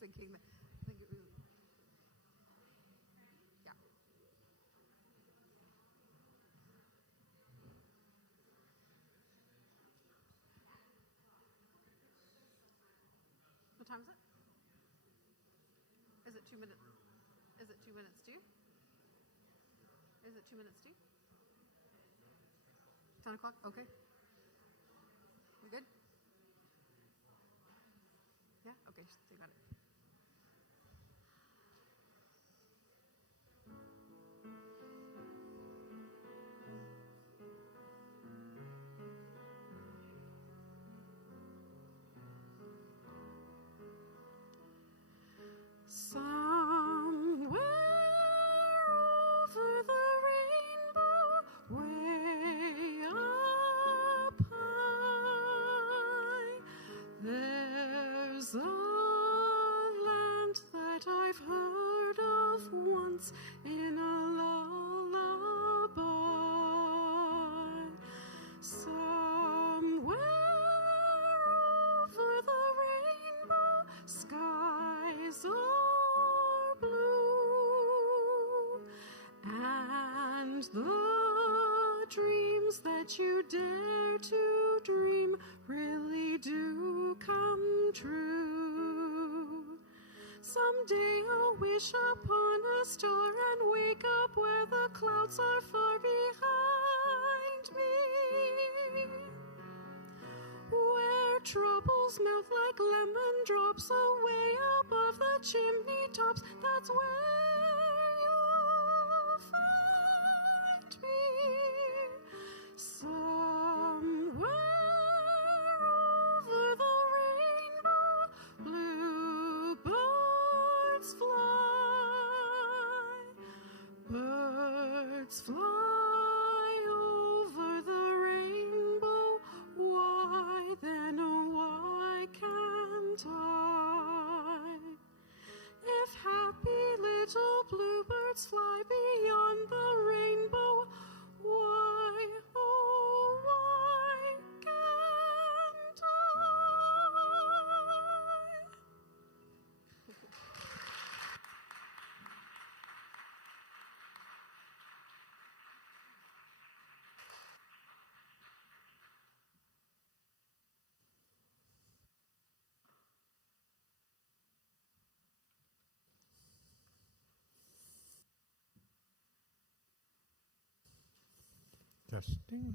thinking that, I think it was, yeah. What time is it? Is it 2 minutes? Is it 2 minutes to? Is it 2 minutes to? 10 o'clock? Okay. We good? Yeah? Okay, so you got it. Somewhere over the rainbow, way up high, there's a land that I've heard of once in a lullaby. Somewhere over the rainbow, skies are blue, and the dreams that you dare to dream really do come true. Someday I'll wish upon a star and wake up where the clouds are far behind me, where troubles melt like lemon drops away above the chimney tops. That's where you'll find me. Somewhere over the rainbow, bluebirds fly. Birds fly over the rainbow. Why then, oh, why can't I? If happy little bluebirds fly beyond the rainbow, why, oh, why can't I? Testing.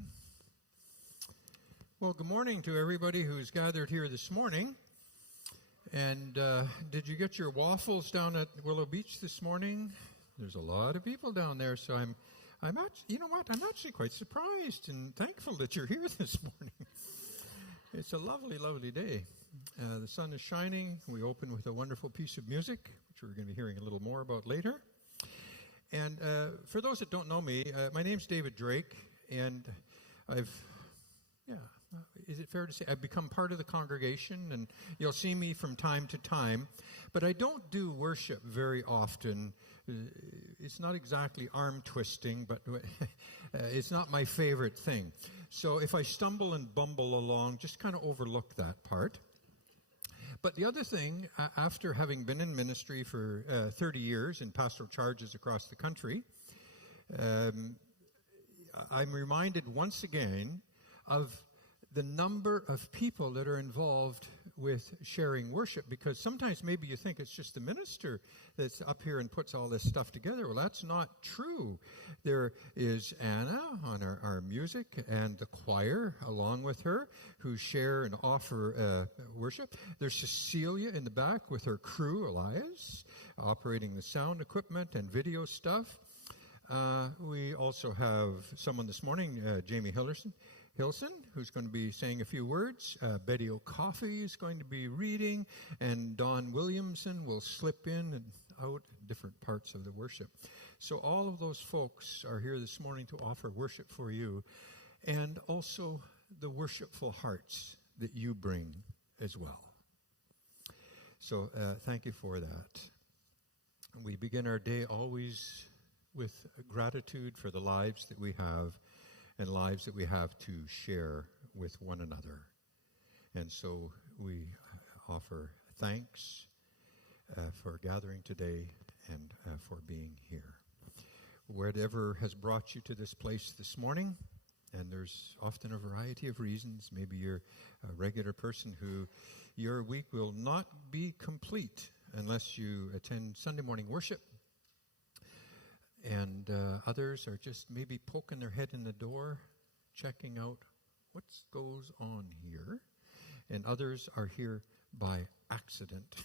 Well, good morning to everybody who's gathered here this morning. And did you get your waffles down at Willow Beach this morning? There's a lot of people down there, so I'm actually, you know what? I'm actually quite surprised and thankful that you're here this morning. It's a lovely, lovely day. The sun is shining. We open with a wonderful piece of music, which we're going to be hearing a little more about later. And for those that don't know me, my name's David Drake, and is it fair to say I've become part of the congregation, and you'll see me from time to time, but I don't do worship very often. It's not exactly arm twisting, but it's not my favorite thing. So if I stumble and bumble along, just kind of overlook that part. But the other thing, after having been in ministry for 30 years in pastoral charges across the country, I'm reminded once again of the number of people that are involved with sharing worship, because sometimes maybe you think it's just the minister that's up here and puts all this stuff together. Well, that's not true. There is Anna on our music and the choir along with her who share and offer worship. There's Cecilia in the back with her crew, Elias, operating the sound equipment and video stuff. We also have someone this morning, Jamie Hilson, who's going to be saying a few words. Betty O'Coffey is going to be reading, and Don Williamson will slip in and out different parts of the worship. So all of those folks are here this morning to offer worship for you, and also the worshipful hearts that you bring as well. So thank you for that. We begin our day always with gratitude for the lives that we have and lives that we have to share with one another. And so we offer thanks for gathering today and for being here. Whatever has brought you to this place this morning, and there's often a variety of reasons. Maybe you're a regular person who your week will not be complete unless you attend Sunday morning worship. And others are just maybe poking their head in the door, checking out what goes on here. And others are here by accident.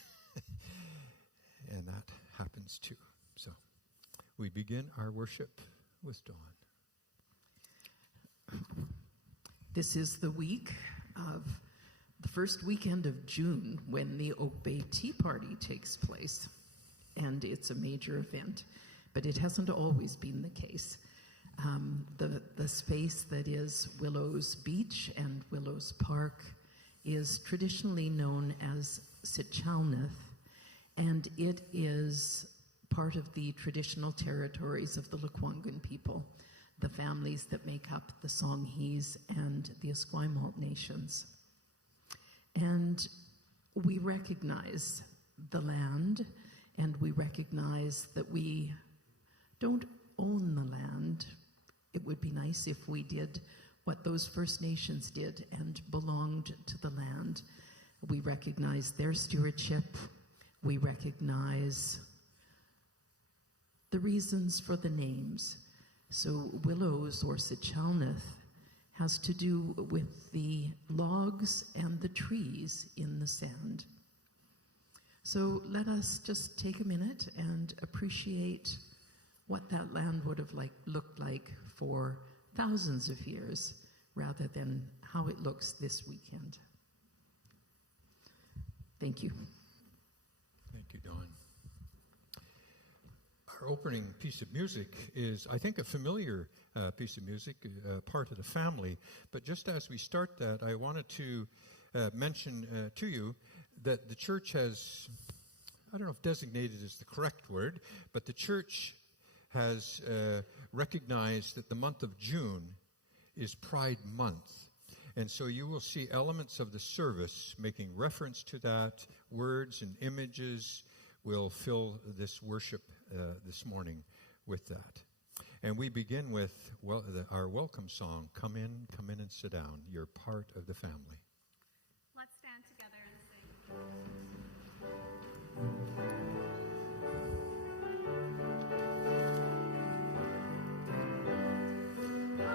And that happens too. So we begin our worship with Dawn. This is the week of the first weekend of June when the Oak Bay Tea Party takes place. And it's a major event, but it hasn't always been the case. The space that is Willows Beach and Willows Park is traditionally known as Sitchalnath, and it is part of the traditional territories of the Lekwungen people, the families that make up the Songhees and the Esquimalt nations. And we recognize the land, and we recognize that we don't own the land. It would be nice if we did what those First Nations did and belonged to the land. We recognize their stewardship. We recognize the reasons for the names. So Willows or Sitchalnath has to do with the logs and the trees in the sand. So let us just take a minute and appreciate what that land would have looked like for thousands of years, rather than how it looks this weekend. Thank you. Thank you, Dawn. Our opening piece of music is, I think, a familiar piece of music, part of the family. But just as we start that, I wanted to mention to you that the church has, I don't know if designated is the correct word, but the church has recognized that the month of June is Pride Month. And so you will see elements of the service making reference to that. Words and images will fill this worship this morning with that. And we begin with our welcome song, Come in and sit down. You're part of the family. Let's stand together and sing. Yeah.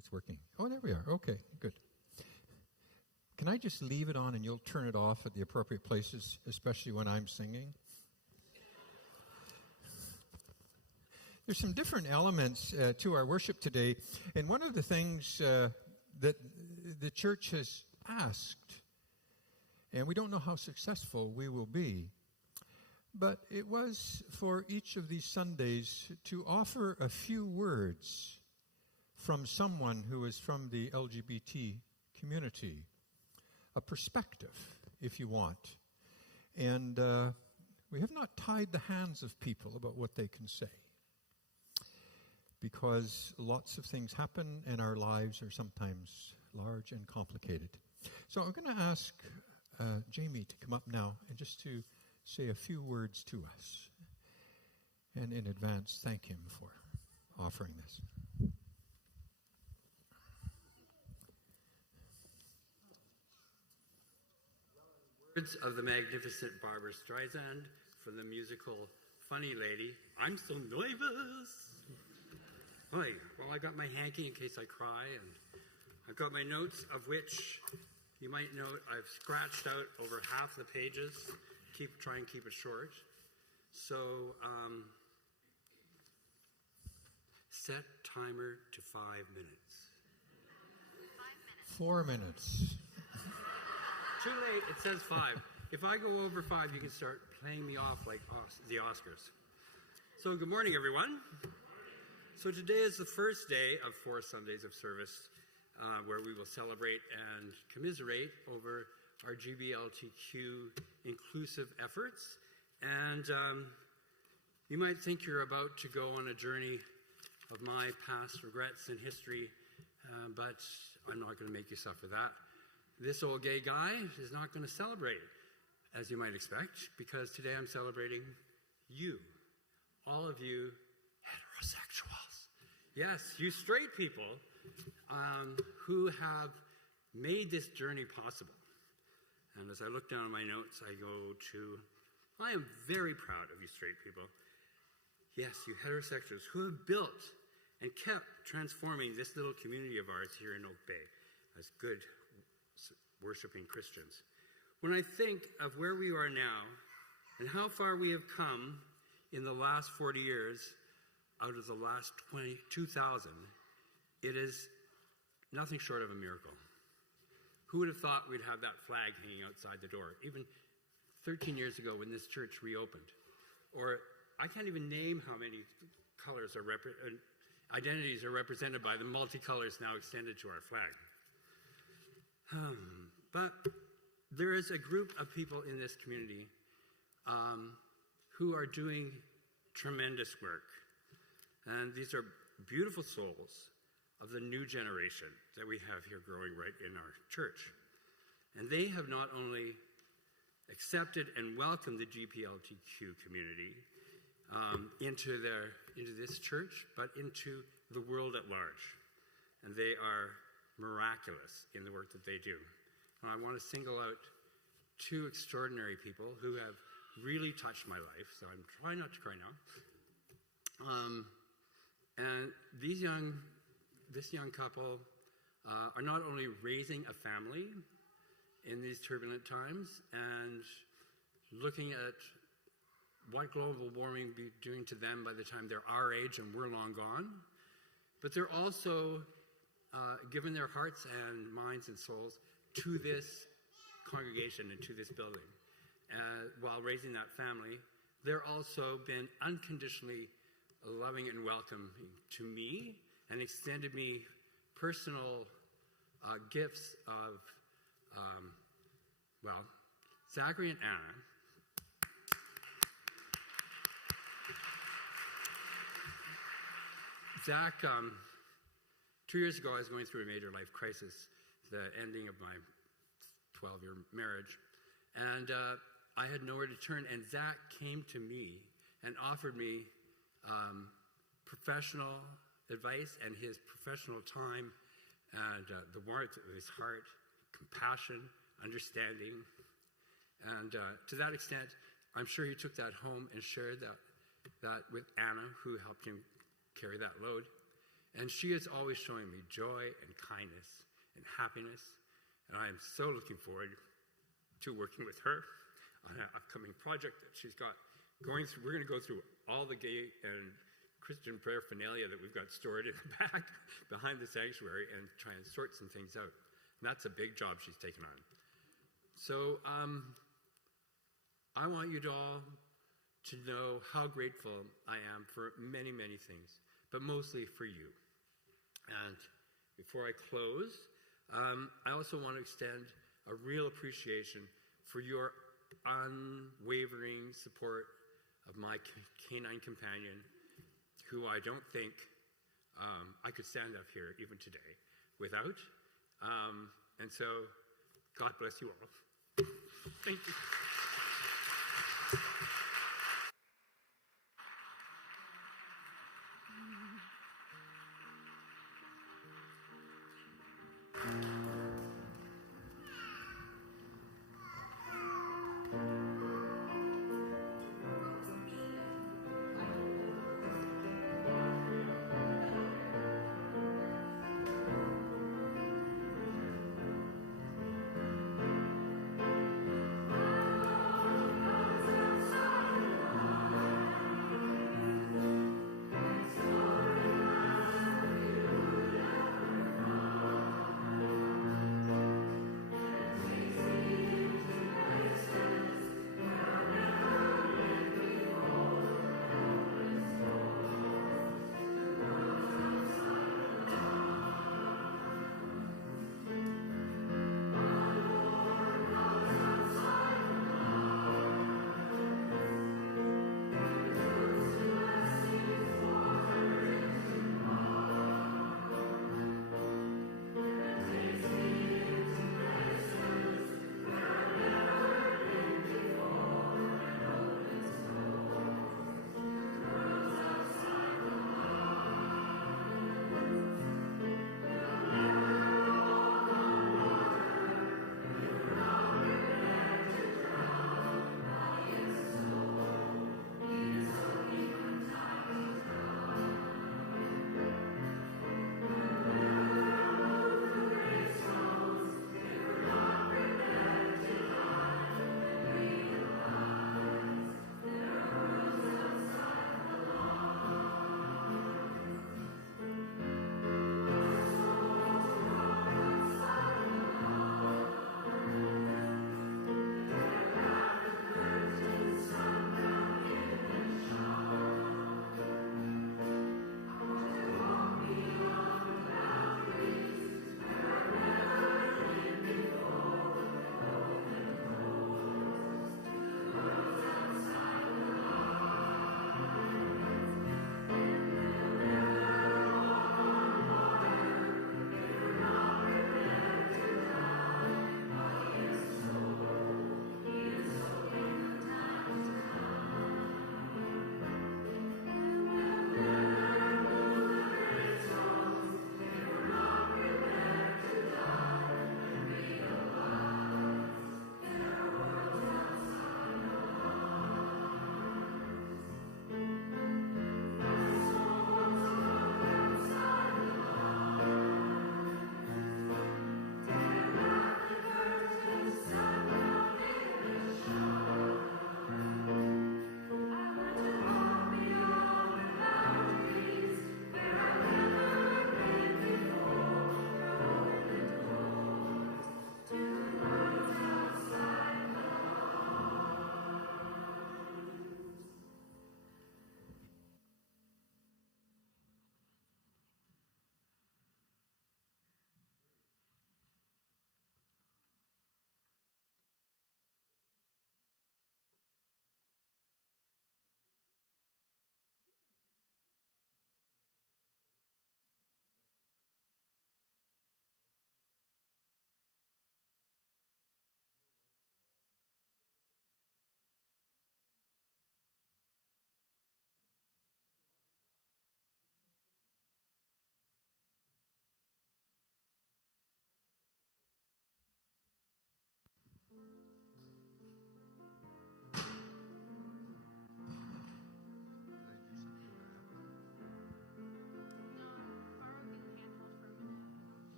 it's working. Oh, there we are. Okay, good. Can I just leave it on and you'll turn it off at the appropriate places, especially when I'm singing? There's some different elements to our worship today, and one of the things that the church has asked, and we don't know how successful we will be, but it was for each of these Sundays to offer a few words from someone who is from the LGBT community, a perspective, if you want. And we have not tied the hands of people about what they can say, because lots of things happen and our lives are sometimes large and complicated. So I'm going to ask Jamie to come up now and just to say a few words to us. And in advance, thank him for offering this. Words of the magnificent Barbara Streisand from the musical Funny Lady. I'm so nervous. Hi. Well, I got my hanky in case I cry, and I've got my notes, of which you might note I've scratched out over half the pages. Try and keep it short. So, set timer to 5 minutes. 4 minutes. Too late, it says 5. If I go over 5, you can start playing me off like the Oscars. So good morning, everyone. So today is the first day of 4 Sundays of service where we will celebrate and commiserate over our GBLTQ inclusive efforts. And you might think you're about to go on a journey of my past regrets and history, but I'm not going to make you suffer that. This old gay guy is not going to celebrate, as you might expect, because today I'm celebrating you, all of you heterosexuals. Yes, you straight people who have made this journey possible. And as I look down at my notes, I go to, I am very proud of you straight people. Yes, you heterosexuals who have built and kept transforming this little community of ours here in Oak Bay as good worshiping Christians. When I think of where we are now and how far we have come in the last 40 years out of the last 2,000, it is nothing short of a miracle. Who would have thought we'd have that flag hanging outside the door, even 13 years ago when this church reopened? Or I can't even name how many colors are identities are represented by the multicolors now extended to our flag. But there is a group of people in this community who are doing tremendous work. And these are beautiful souls of the new generation that we have here growing right in our church. And they have not only accepted and welcomed the GPLTQ community into this church, but into the world at large. And they are miraculous in the work that they do. And I want to single out 2 extraordinary people who have really touched my life, so I'm trying not to cry now. And this young couple are not only raising a family in these turbulent times and looking at what global warming will be doing to them by the time they're our age and we're long gone, but they're also given their hearts and minds and souls to this congregation and to this building. While raising that family, they're also been unconditionally loving and welcoming to me and extended me personal gifts of, Zachary and Anna. Zach, 2 years ago, I was going through a major life crisis, the ending of my 12-year marriage, and I had nowhere to turn, and Zach came to me and offered me professional advice and his professional time and the warmth of his heart, compassion, understanding. And to that extent, I'm sure he took that home and shared that with Anna, who helped him carry that load. And she is always showing me joy and kindness and happiness. And I am so looking forward to working with her on an upcoming project that she's got going through. We're going to go through all the gay and Christian paraphernalia that we've got stored in the back behind the sanctuary and try and sort some things out. And that's a big job she's taken on. So I want you all to know how grateful I am for many, many things, but mostly for you. And before I close, I also want to extend a real appreciation for your unwavering support of my canine companion, who I don't think I could stand up here even today without. And so, God bless you all. Thank you.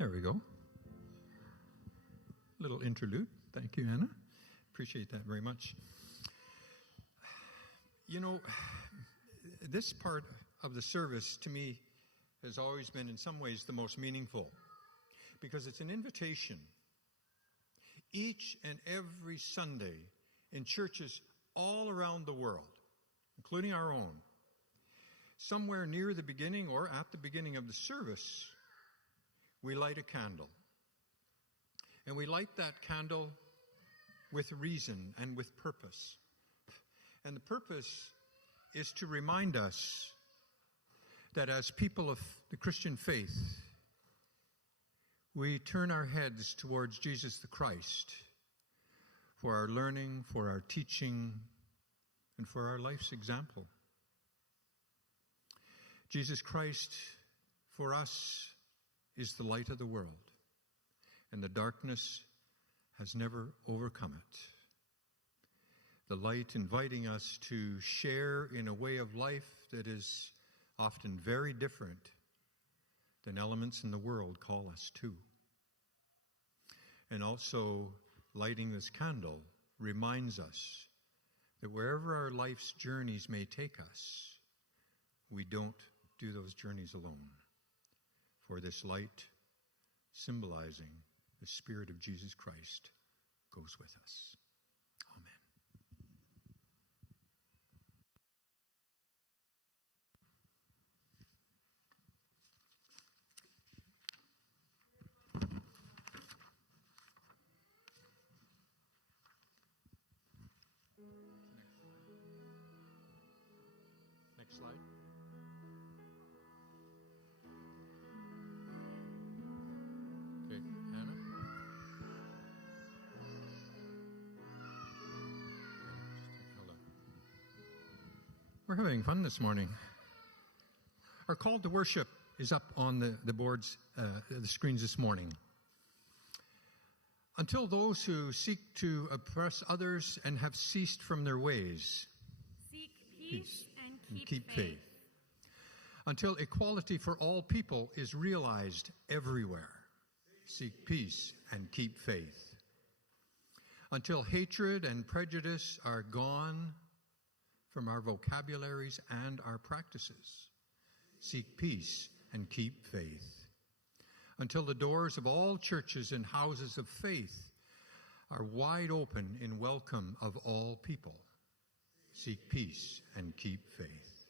There we go. Little interlude. Thank you, Anna. Appreciate that very much. You know, this part of the service to me has always been in some ways the most meaningful because it's an invitation. Each and every Sunday in churches all around the world, including our own, somewhere near the beginning or at the beginning of the service, we light a candle. And we light that candle with reason and with purpose. And the purpose is to remind us that as people of the Christian faith, we turn our heads towards Jesus the Christ for our learning, for our teaching, and for our life's example. Jesus Christ, for us, is the light of the world, and the darkness has never overcome it. The light inviting us to share in a way of life that is often very different than elements in the world call us to. And also, lighting this candle reminds us that wherever our life's journeys may take us, we don't do those journeys alone. For this light, symbolizing the Spirit of Jesus Christ, goes with us. Amen. Next slide. Okay, Anna. Hold on. We're having fun this morning. Our call to worship is up on the boards, the screens this morning. Until those who seek to oppress others and have ceased from their ways, Seek peace and keep faith. Until equality for all people is realized everywhere, seek peace and keep faith. Until hatred and prejudice are gone from our vocabularies and our practices, seek peace and keep faith. Until the doors of all churches and houses of faith are wide open in welcome of all people, seek peace and keep faith.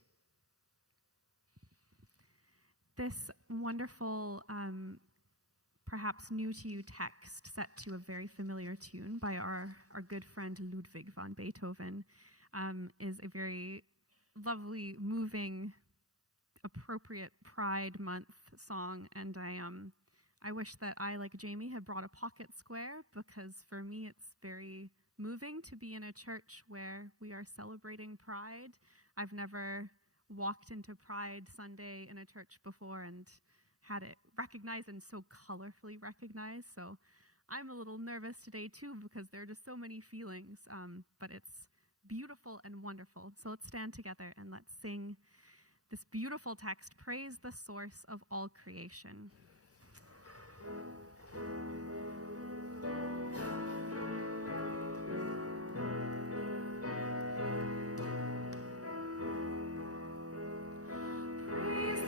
This wonderful, perhaps new to you text set to a very familiar tune by our good friend Ludwig van Beethoven is a very lovely, moving, appropriate Pride Month song, and I wish that I, like Jamie, had brought a pocket square, because for me it's very moving to be in a church where we are celebrating Pride. I've never walked into Pride Sunday in a church before and had it recognized and so colorfully recognized, so I'm a little nervous today too, because there are just so many feelings, but it's beautiful and wonderful. So let's stand together and let's sing this beautiful text, Praise the Source of All Creation. Praise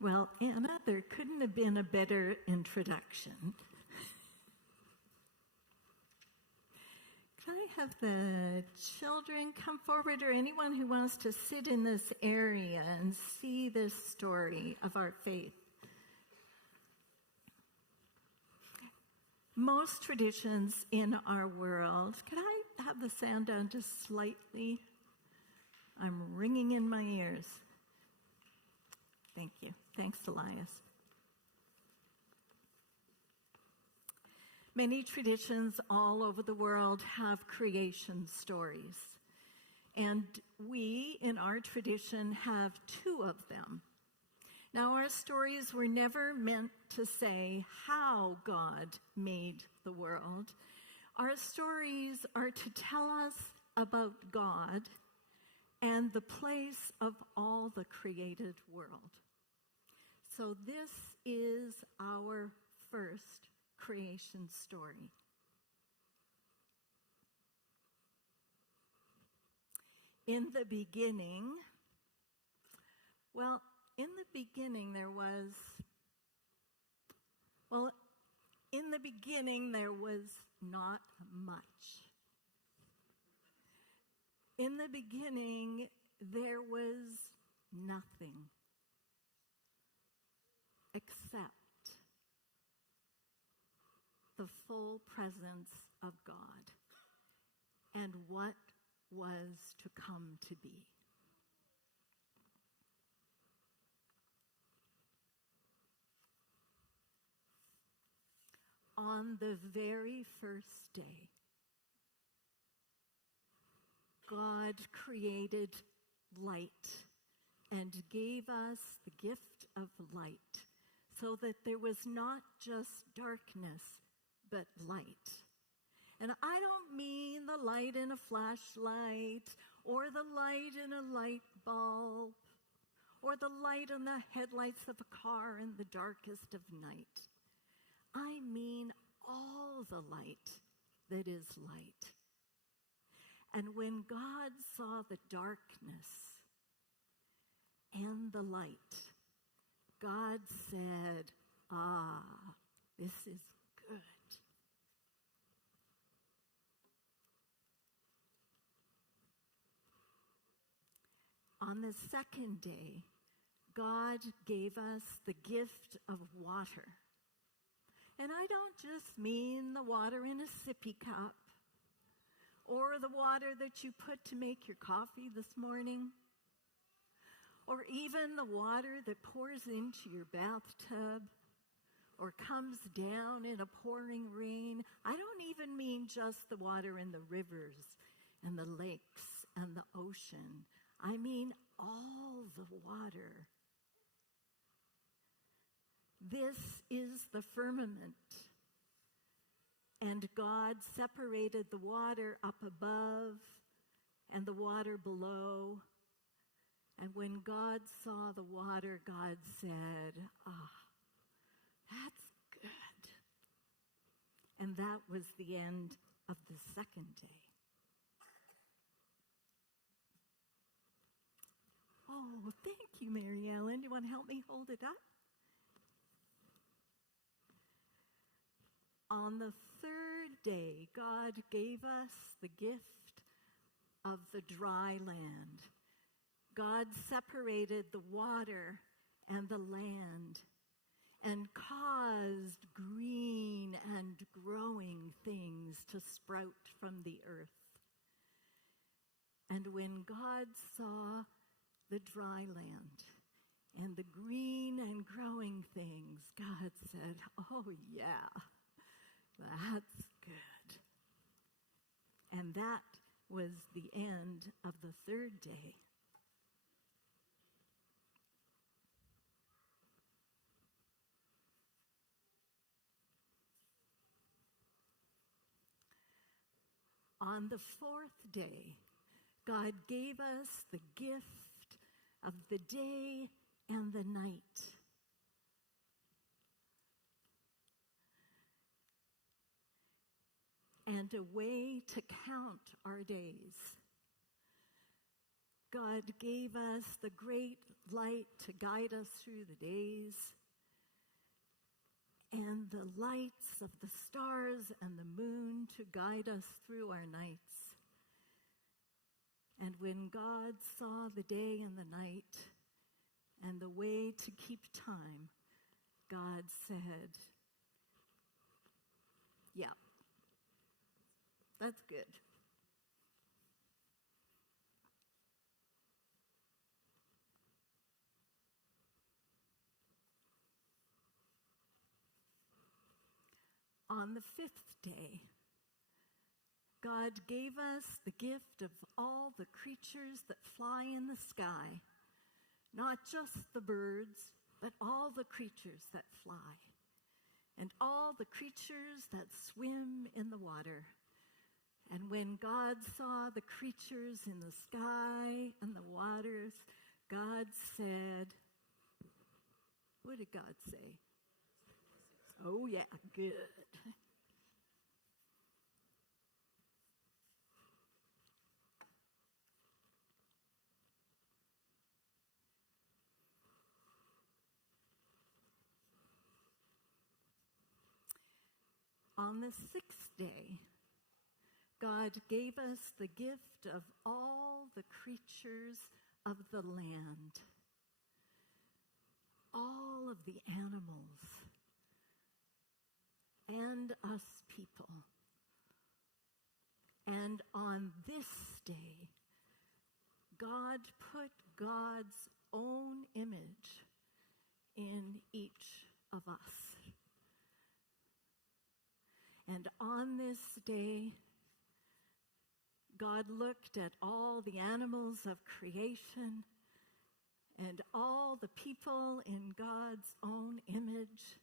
Well, Anna, there couldn't have been a better introduction. Can I have the children come forward, or anyone who wants to sit in this area and see this story of our faith? Most traditions in our world, could I have the sound down just slightly? I'm ringing in my ears. Thank you. Thanks, Elias. Many traditions all over the world have creation stories. And we, in our tradition, have two of them. Now, our stories were never meant to say how God made the world. Our stories are to tell us about God and the place of all the created world. So this is our first creation story. In the beginning there was not much. In the beginning, there was nothing except the full presence of God and what was to come to be. On the very first day, God created light and gave us the gift of light so that there was not just darkness, but light. And I don't mean the light in a flashlight or the light in a light bulb or the light on the headlights of a car in the darkest of night. I mean all the light that is light. And when God saw the darkness and the light, God said, this is good. On the second day, God gave us the gift of water. And I don't just mean the water in a sippy cup or the water that you put to make your coffee this morning, or even the water that pours into your bathtub or comes down in a pouring rain. I don't even mean just the water in the rivers and the lakes and the ocean. I mean all the water. This is the firmament. And God separated the water up above and the water below. And when God saw the water, God said, that's good. And that was the end of the second day. Oh, thank you, Mary Ellen. You want to help me hold it up? On the third day, God gave us the gift of the dry land. God separated the water and the land and caused green and growing things to sprout from the earth. And when God saw the dry land and the green and growing things, God said, oh yeah, that's good. And that was the end of the third day. On the fourth day, God gave us the gift of the day and the night. And a way to count our days. God gave us the great light to guide us through the days, and the lights of the stars and the moon to guide us through our nights. And when God saw the day and the night and the way to keep time, God said, yeah, that's good. On the fifth day, God gave us the gift of all the creatures that fly in the sky, not just the birds, but all the creatures that fly, and all the creatures that swim in the water. And when God saw the creatures in the sky and the waters, God said, what did God say? Oh, yeah, good. On the sixth day, God gave us the gift of all the creatures of the land, all of the animals, and us people. And on this day, God put God's own image in each of us. And on this day, God looked at all the animals of creation and all the people in God's own image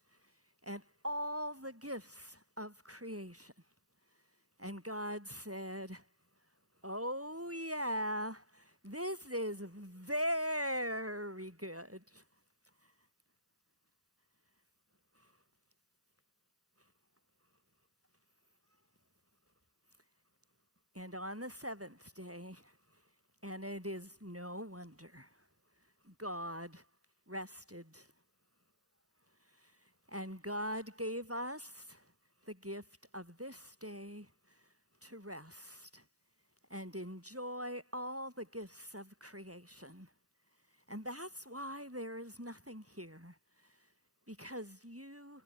and all the gifts of creation. And God said, oh yeah, this is very good. And on the seventh day, and it is no wonder, God rested. And God gave us the gift of this day to rest and enjoy all the gifts of creation. And that's why there is nothing here, because you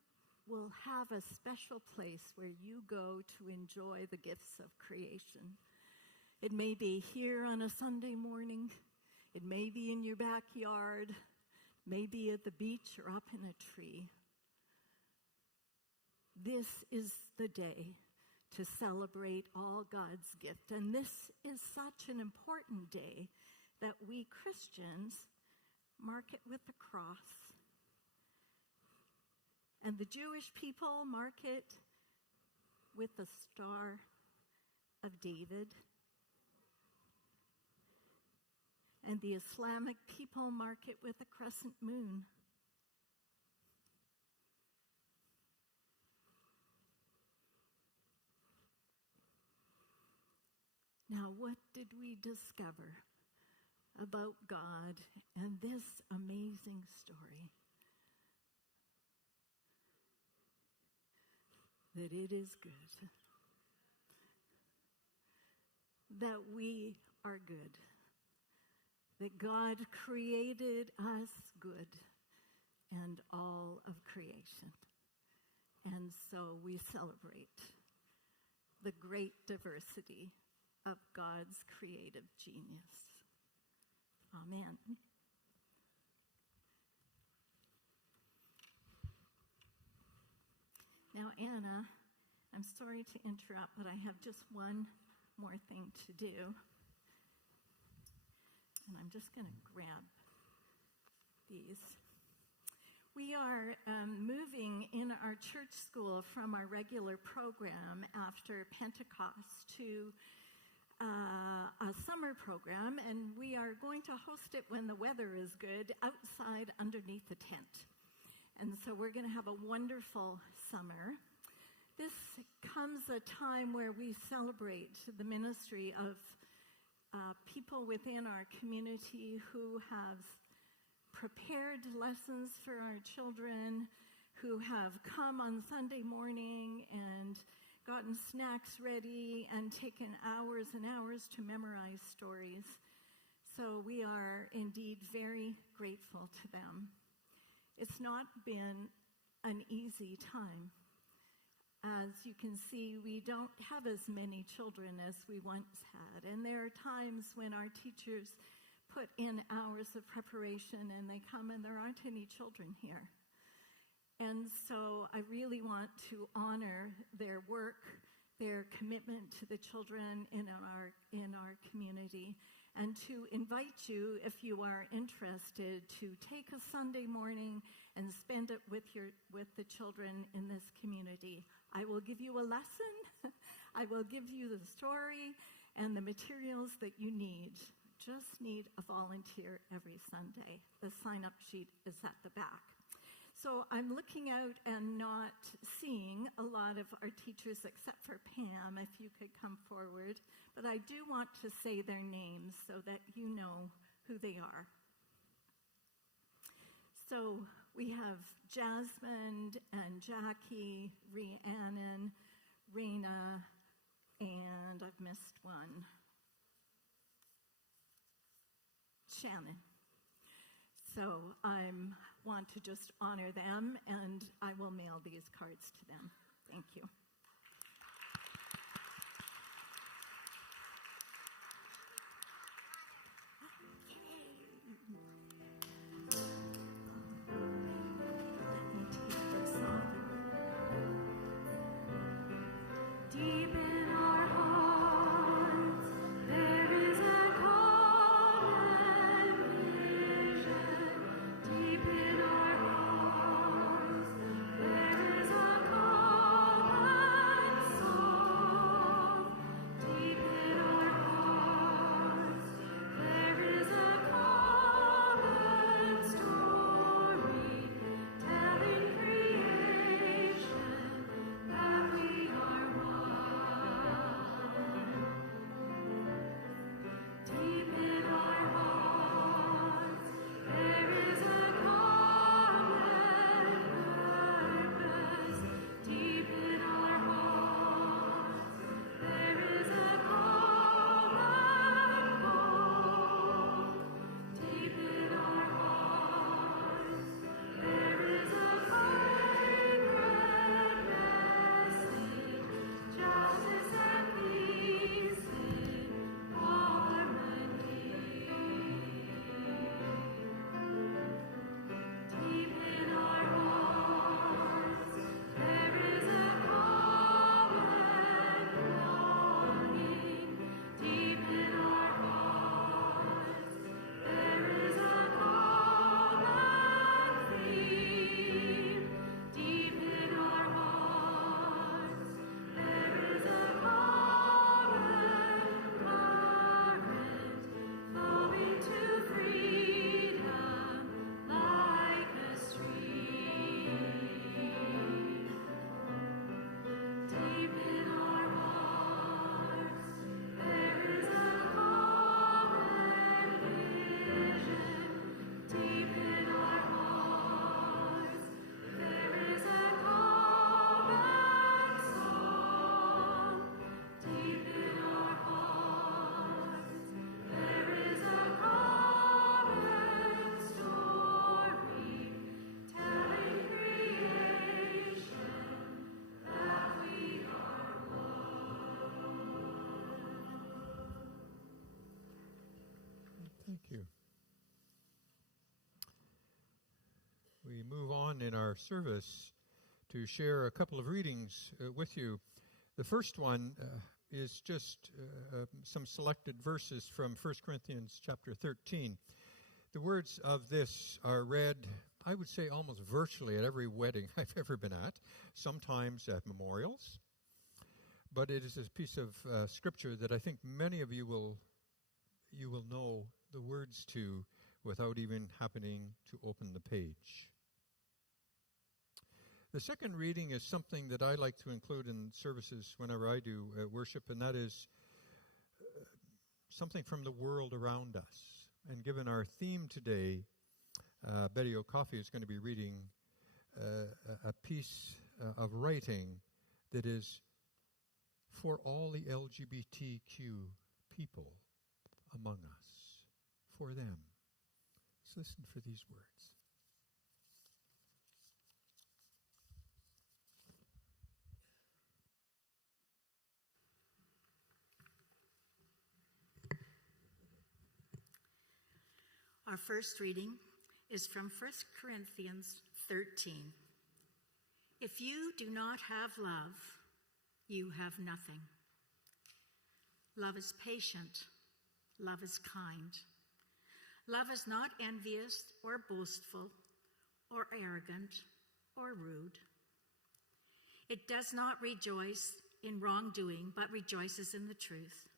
will have a special place where you go to enjoy the gifts of creation. It may be here on a Sunday morning. It may be in your backyard, maybe at the beach or up in a tree. This is the day to celebrate all God's gift. And this is such an important day that we Christians mark it with the cross. And the Jewish people mark it with the Star of David. And the Islamic people mark it with a crescent moon. Now, what did we discover about God and this amazing story? That it is good. That we are good. That God created us good and all of creation. And so we celebrate the great diversity of God's creative genius. Amen. Now, Anna, I'm sorry to interrupt, but I have just one more thing to do. And I'm just going to grab these. We are moving in our church school from our regular program after Pentecost to a summer program, and we are going to host it when the weather is good outside underneath the tent. And so we're going to have a wonderful summer. This comes a time where we celebrate the ministry of people within our community who have prepared lessons for our children, who have come on Sunday morning and gotten snacks ready and taken hours and hours to memorize stories. So we are indeed very grateful to them. It's not been an easy time. As you can see, we don't have as many children as we once had. And there are times when our teachers put in hours of preparation and they come and there aren't any children here. And so I really want to honor their work, their commitment to the children in our community, and to invite you, if you are interested, to take a Sunday morning and spend it with the children in this community. I will give you a lesson. I will give you the story and the materials that you need. Just need a volunteer every Sunday. The sign-up sheet is at the back. So I'm looking out and not seeing a lot of our teachers except for Pam, if you could come forward. But I do want to say their names so that you know who they are. So we have Jasmine and Jackie, Rhiannon, Raina, and I've missed one. Shannon. So I want to just honor them, and I will mail these cards to them. Thank you. Deep in our hearts, there is a common vision. Deep in our hearts, there is a common song. Deep in our hearts, there is a common story, telling creation that we are deep in our hearts, there is a common purpose. Deep in our hearts, there is a common goal. Deep in our hearts, there is a vibrant message, justice and peace in harmony. Deep in our hearts, there is a common longing. Deep in our hearts, there is a common theme. Deep in our hearts, there is a common current flowing to freedom like a stream. Deep in our hearts, there is a common vision. Deep in our hearts, there is a common song. Deep in our hearts, there is a common story, telling creation that we are Thank you. We move on in our service to share a couple of readings with you. The first one is just some selected verses from 1 Corinthians chapter 13. The words of this are read, I would say, almost virtually at every wedding I've ever been at, sometimes at memorials. But it is a piece of scripture that I think many of you will know the words to without even happening to open the page. The second reading is something that I like to include in services whenever I do worship, and that is something from the world around us. And given our theme today, Betty O'Coffey is going to be reading a piece of writing that is for all the LGBTQ people among us, for them. Let's listen for these words. Our first reading is from 1 Corinthians 13. If you do not have love, you have nothing. Love is patient. Love is kind. Love is not envious or boastful or arrogant or rude. It does not rejoice in wrongdoing, but rejoices in the truth.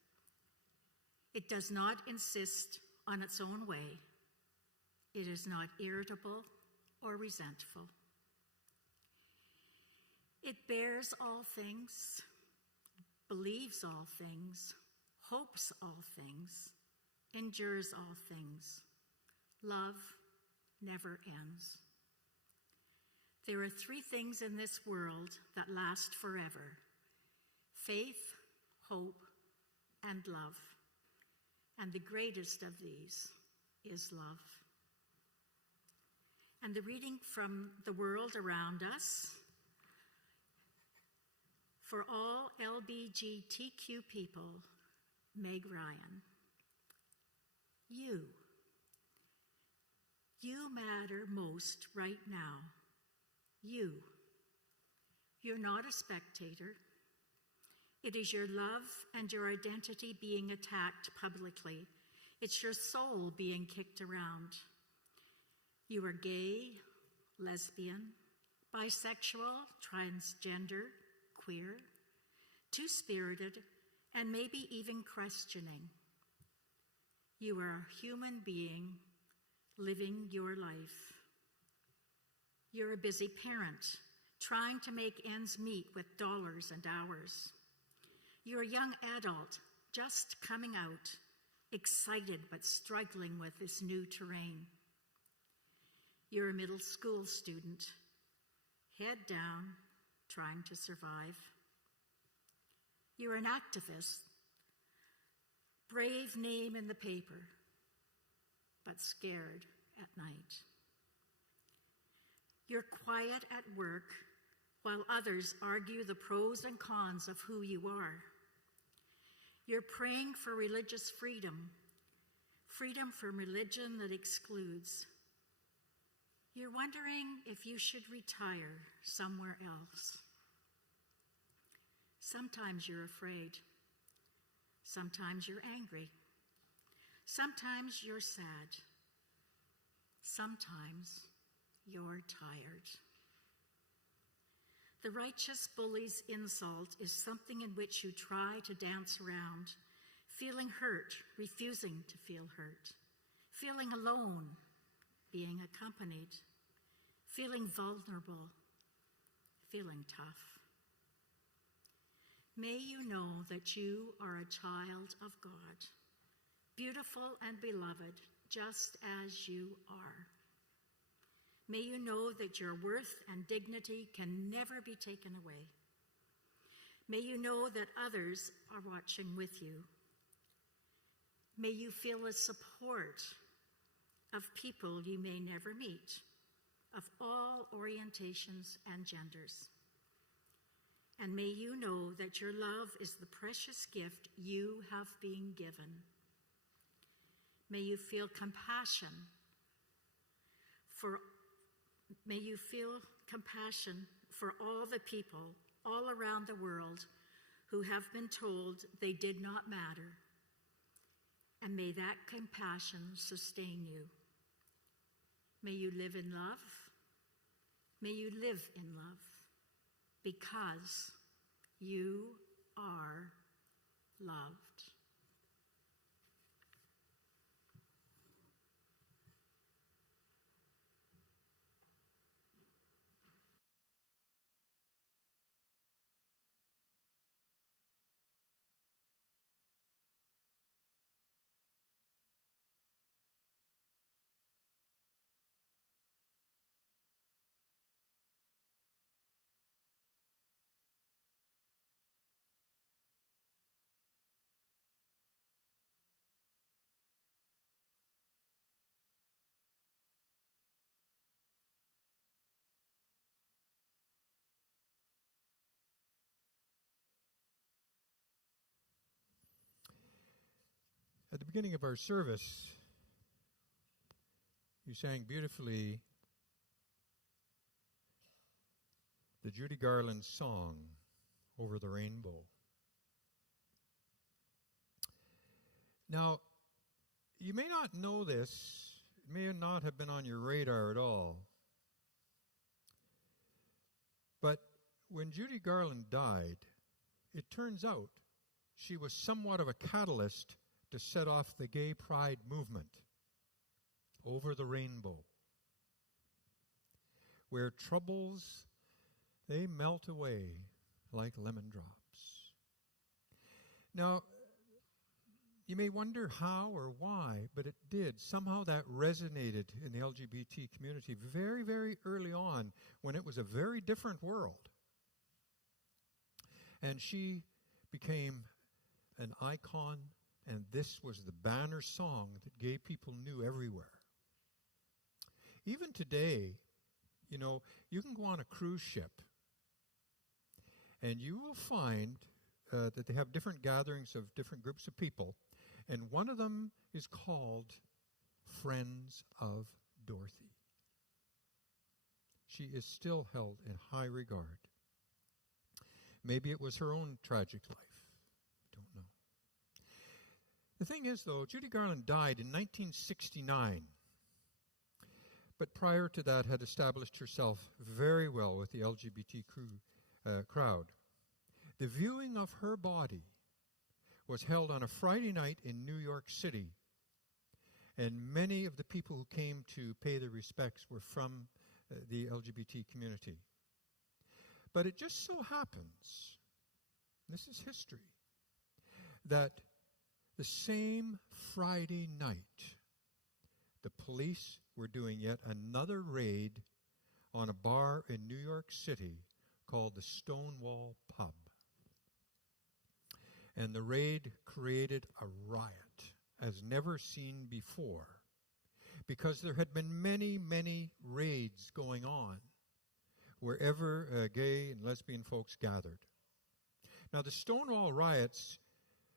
It does not insist on its own way. It is not irritable or resentful. It bears all things, believes all things, hopes all things, endures all things. Love never ends. There are three things in this world that last forever: faith, hope, and love. And the greatest of these is love. And the reading from the world around us: for all LGBTQ people, Meg Ryan. You matter most right now. You're not a spectator. It is your love and your identity being attacked publicly. It's your soul being kicked around. You are gay, lesbian, bisexual, transgender, queer, two-spirited, and maybe even questioning. You are a human being living your life. You're a busy parent, trying to make ends meet with dollars and hours. You're a young adult, just coming out, excited but struggling with this new terrain. You're a middle school student, head down, trying to survive. You're an activist, brave name in the paper, but scared at night. You're quiet at work while others argue the pros and cons of who you are. You're praying for religious freedom, freedom from religion that excludes. You're wondering if you should retire somewhere else. Sometimes you're afraid. Sometimes you're angry. Sometimes you're sad. Sometimes you're tired. The righteous bully's insult is something in which you try to dance around, feeling hurt, refusing to feel hurt, feeling alone, being accompanied, feeling vulnerable, feeling tough. May you know that you are a child of God, beautiful and beloved, just as you are. May you know that your worth and dignity can never be taken away. May you know that others are watching with you. May you feel the support of people you may never meet, of all orientations and genders. And may you know that your love is the precious gift you have been given. May you feel compassion for all the people all around the world who have been told they did not matter. And may that compassion sustain you. May you live in love. May you live in love, because you are loved. beginning of our service, you sang beautifully the Judy Garland song, Over the Rainbow. Now, you may not know this, it may not have been on your radar at all, but when Judy Garland died, it turns out she was somewhat of a catalyst to set off the gay pride movement, Over the Rainbow, where troubles, they melt away like lemon drops. Now, you may wonder how or why, but it did. Somehow that resonated in the LGBT community very, very early on when it was a very different world. And she became an icon, and this was the banner song that gay people knew everywhere. Even today, you know, you can go on a cruise ship, and you will find that they have different gatherings of different groups of people, and one of them is called Friends of Dorothy. She is still held in high regard. Maybe it was her own tragic life. Don't know. The thing is, though, Judy Garland died in 1969, but prior to that had established herself very well with the LGBT crowd. The viewing of her body was held on a Friday night in New York City, and many of the people who came to pay their respects were from the LGBT community. But it just so happens, this is history, that the same Friday night, the police were doing yet another raid on a bar in New York City called the Stonewall Pub. And the raid created a riot as never seen before, because there had been many, many raids going on wherever gay and lesbian folks gathered. Now, the Stonewall riots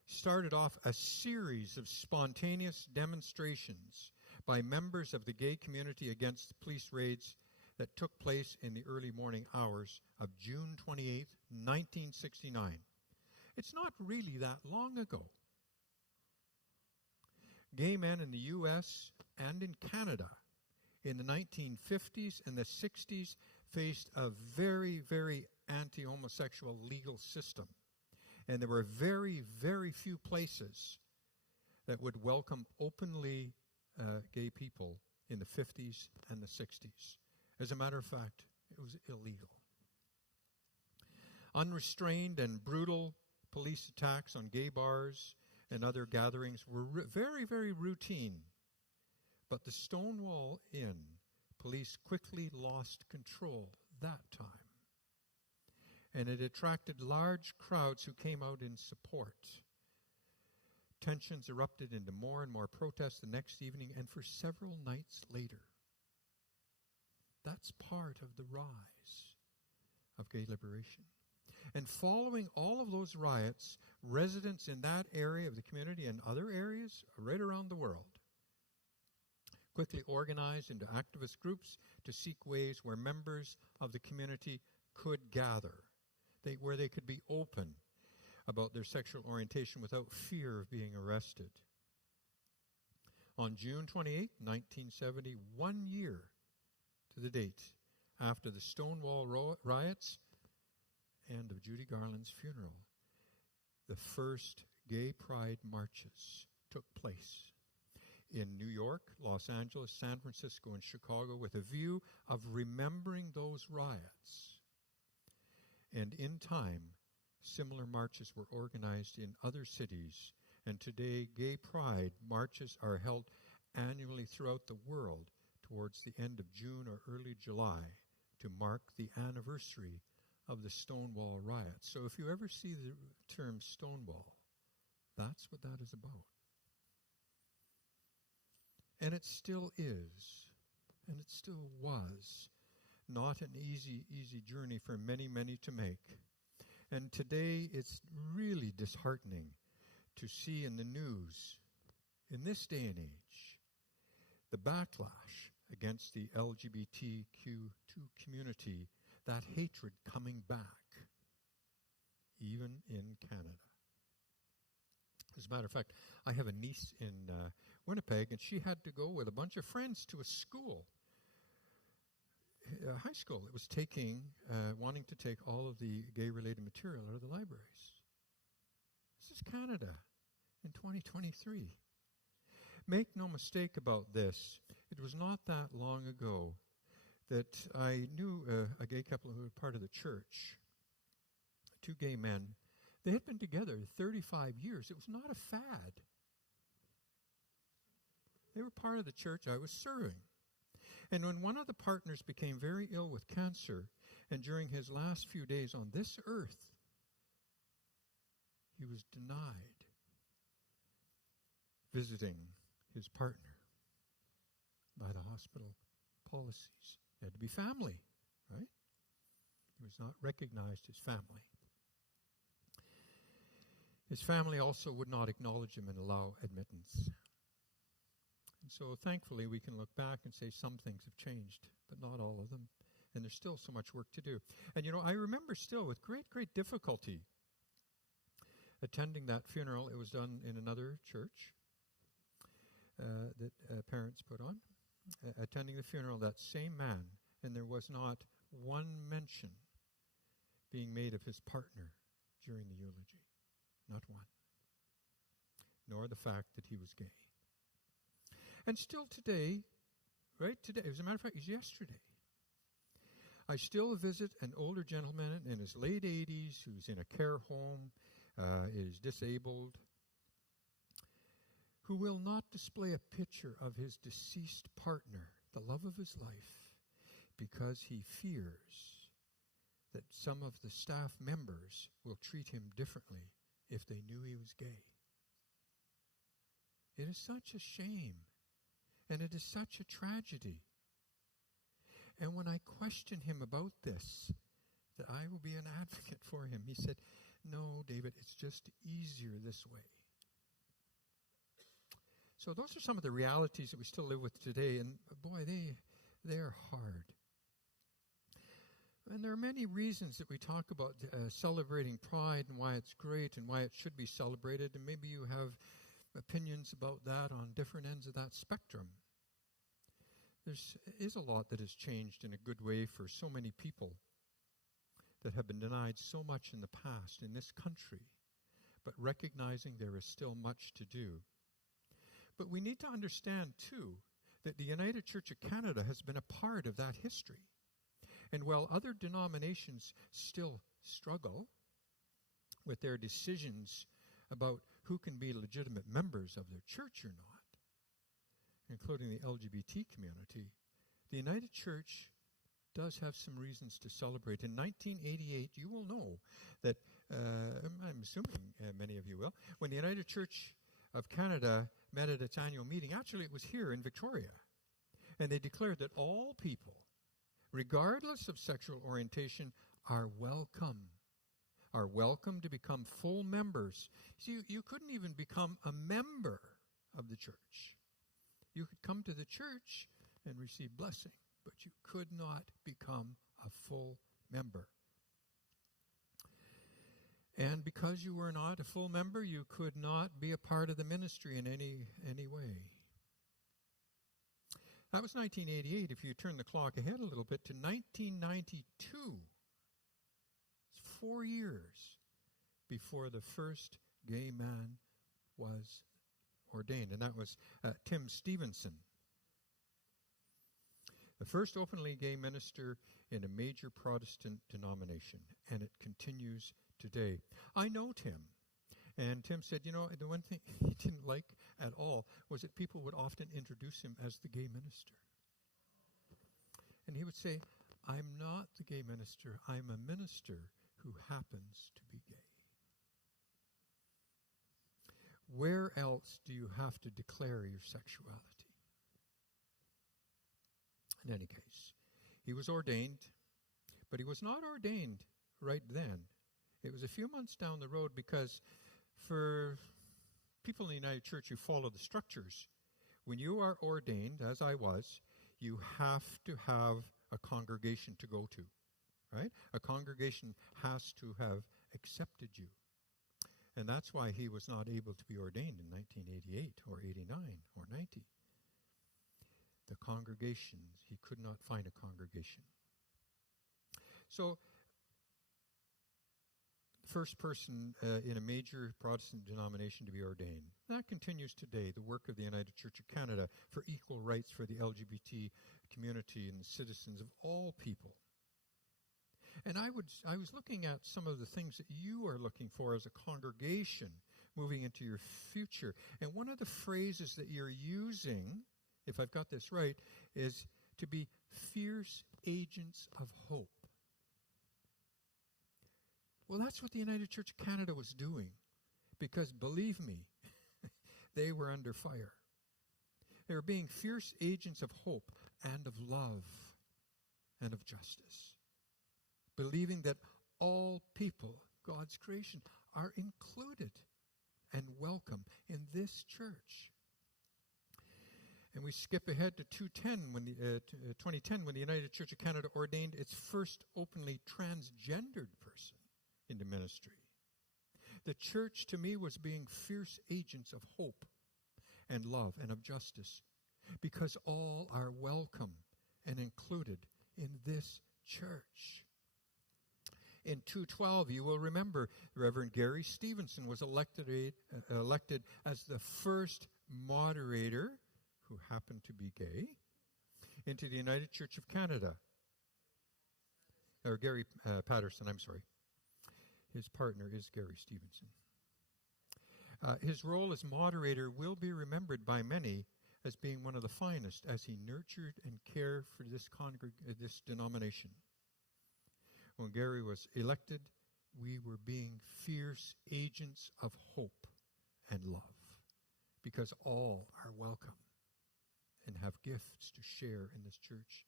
started off a series of spontaneous demonstrations by members of the gay community against police raids that took place in the early morning hours of June 28, 1969. It's not really that long ago. Gay men in the U.S. and in Canada in the 1950s and the 60s faced a very, very anti-homosexual legal system. And there were very, very few places that would welcome openly gay people in the 50s and the 60s. As a matter of fact, it was illegal. Unrestrained and brutal police attacks on gay bars and other gatherings were very, very routine. But the Stonewall Inn, police quickly lost control that time. And it attracted large crowds who came out in support. Tensions erupted into more and more protests the next evening and for several nights later. That's part of the rise of gay liberation. And following all of those riots, residents in that area of the community and other areas right around the world quickly organized into activist groups to seek ways where members of the community could gather, where they could be open about their sexual orientation without fear of being arrested. On June 28, 1970, 1 year to the date after the Stonewall riots and of Judy Garland's funeral, the first gay pride marches took place in New York, Los Angeles, San Francisco, and Chicago with a view of remembering those riots. And in time, similar marches were organized in other cities, and today gay pride marches are held annually throughout the world towards the end of June or early July to mark the anniversary of the Stonewall riots. So if you ever see the term Stonewall, that's what that is about. And it still is, and it still was, not an easy journey for many, many to make. And today it's really disheartening to see in the news in this day and age, the backlash against the LGBTQ2 community, that hatred coming back, even in Canada. As a matter of fact, I have a niece in Winnipeg, and she had to go with a bunch of friends to a school, a high school that was wanting to take all of the gay-related material out of the libraries. This is Canada in 2023. Make no mistake about this. It was not that long ago that I knew a gay couple who were part of the church, two gay men. They had been together 35 years. It was not a fad. They were part of the church I was serving. And when one of the partners became very ill with cancer, and during his last few days on this earth, he was denied visiting his partner by the hospital policies. It had to be family, right? He was not recognized as family. His family also would not acknowledge him and allow admittance. And so thankfully we can look back and say some things have changed, but not all of them. And there's still so much work to do. And I remember still with great, great difficulty attending that funeral. It was done in another church that parents put on. Attending the funeral of that same man, and there was not one mention being made of his partner during the eulogy. Not one. Nor the fact that he was gay. And still today, right today, as a matter of fact, it was yesterday, I still visit an older gentleman in his late 80s who's in a care home, is disabled, who will not display a picture of his deceased partner, the love of his life, because he fears that some of the staff members will treat him differently if they knew he was gay. It is such a shame, and it is such a tragedy. And when I questioned him about this, that I will be an advocate for him, he said, "No, David, it's just easier this way." So those are some of the realities that we still live with today, and boy, they are hard. And there are many reasons that we talk about celebrating pride and why it's great and why it should be celebrated, and maybe you have opinions about that on different ends of that spectrum. There is a lot that has changed in a good way for so many people that have been denied so much in the past in this country, but recognizing there is still much to do. But we need to understand, too, that the United Church of Canada has been a part of that history. And while other denominations still struggle with their decisions about who can be legitimate members of their church or not, including the LGBT community, the United Church does have some reasons to celebrate. In 1988, you will know that, I'm assuming many of you will, when the United Church of Canada met at its annual meeting, actually it was here in Victoria, and they declared that all people, regardless of sexual orientation, are welcome to become full members. See, you couldn't even become a member of the church. You could come to the church and receive blessing, but you could not become a full member. And because you were not a full member, you could not be a part of the ministry in any way. That was 1988. If you turn the clock ahead a little bit to 1992, it's 4 years before the first gay man was ordained, and that was Tim Stevenson, the first openly gay minister in a major Protestant denomination, and it continues today. I know Tim, and Tim said, the one thing he didn't like at all was that people would often introduce him as the gay minister. And he would say, "I'm not the gay minister, I'm a minister who happens to be gay." Where else do you have to declare your sexuality? In any case, he was ordained, but he was not ordained right then. It was a few months down the road, because for people in the United Church who follow the structures, when you are ordained, as I was, you have to have a congregation to go to, right? A congregation has to have accepted you. And that's why he was not able to be ordained in 1988 or 89 or 90. The congregations, he could not find a congregation. So, first person in a major Protestant denomination to be ordained. That continues today, the work of the United Church of Canada for equal rights for the LGBT community and the citizens of all people. And I was looking at some of the things that you are looking for as a congregation moving into your future. And one of the phrases that you're using, if I've got this right, is to be fierce agents of hope. Well, that's what the United Church of Canada was doing, because believe me, they were under fire. They were being fierce agents of hope and of love and of justice, believing that all people, God's creation, are included and welcome in this church. And we skip ahead to 2010 when the United Church of Canada ordained its first openly transgendered person into ministry. The church, to me, was being fierce agents of hope and love and of justice, because all are welcome and included in this church. In 2012, you will remember, Reverend Gary Stevenson was elected as the first moderator, who happened to be gay, into the United Church of Canada. Or Gary Patterson, I'm sorry. His partner is Gary Stevenson. His role as moderator will be remembered by many as being one of the finest, as he nurtured and cared for this denomination. When Gary was elected, we were being fierce agents of hope and love, because all are welcome and have gifts to share in this church.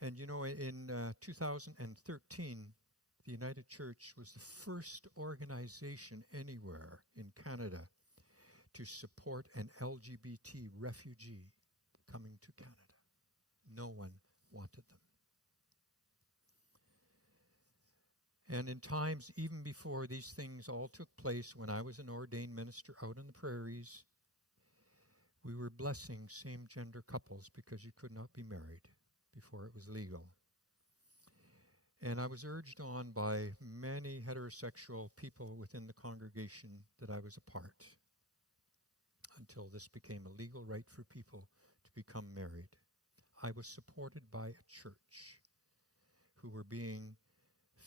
And you know, in 2013, the United Church was the first organization anywhere in Canada to support an LGBT refugee coming to Canada. No one wanted them. And in times even before these things all took place, when I was an ordained minister out on the prairies, we were blessing same-gender couples because you could not be married before it was legal. And I was urged on by many heterosexual people within the congregation that I was a part, until this became a legal right for people to become married. I was supported by a church who were being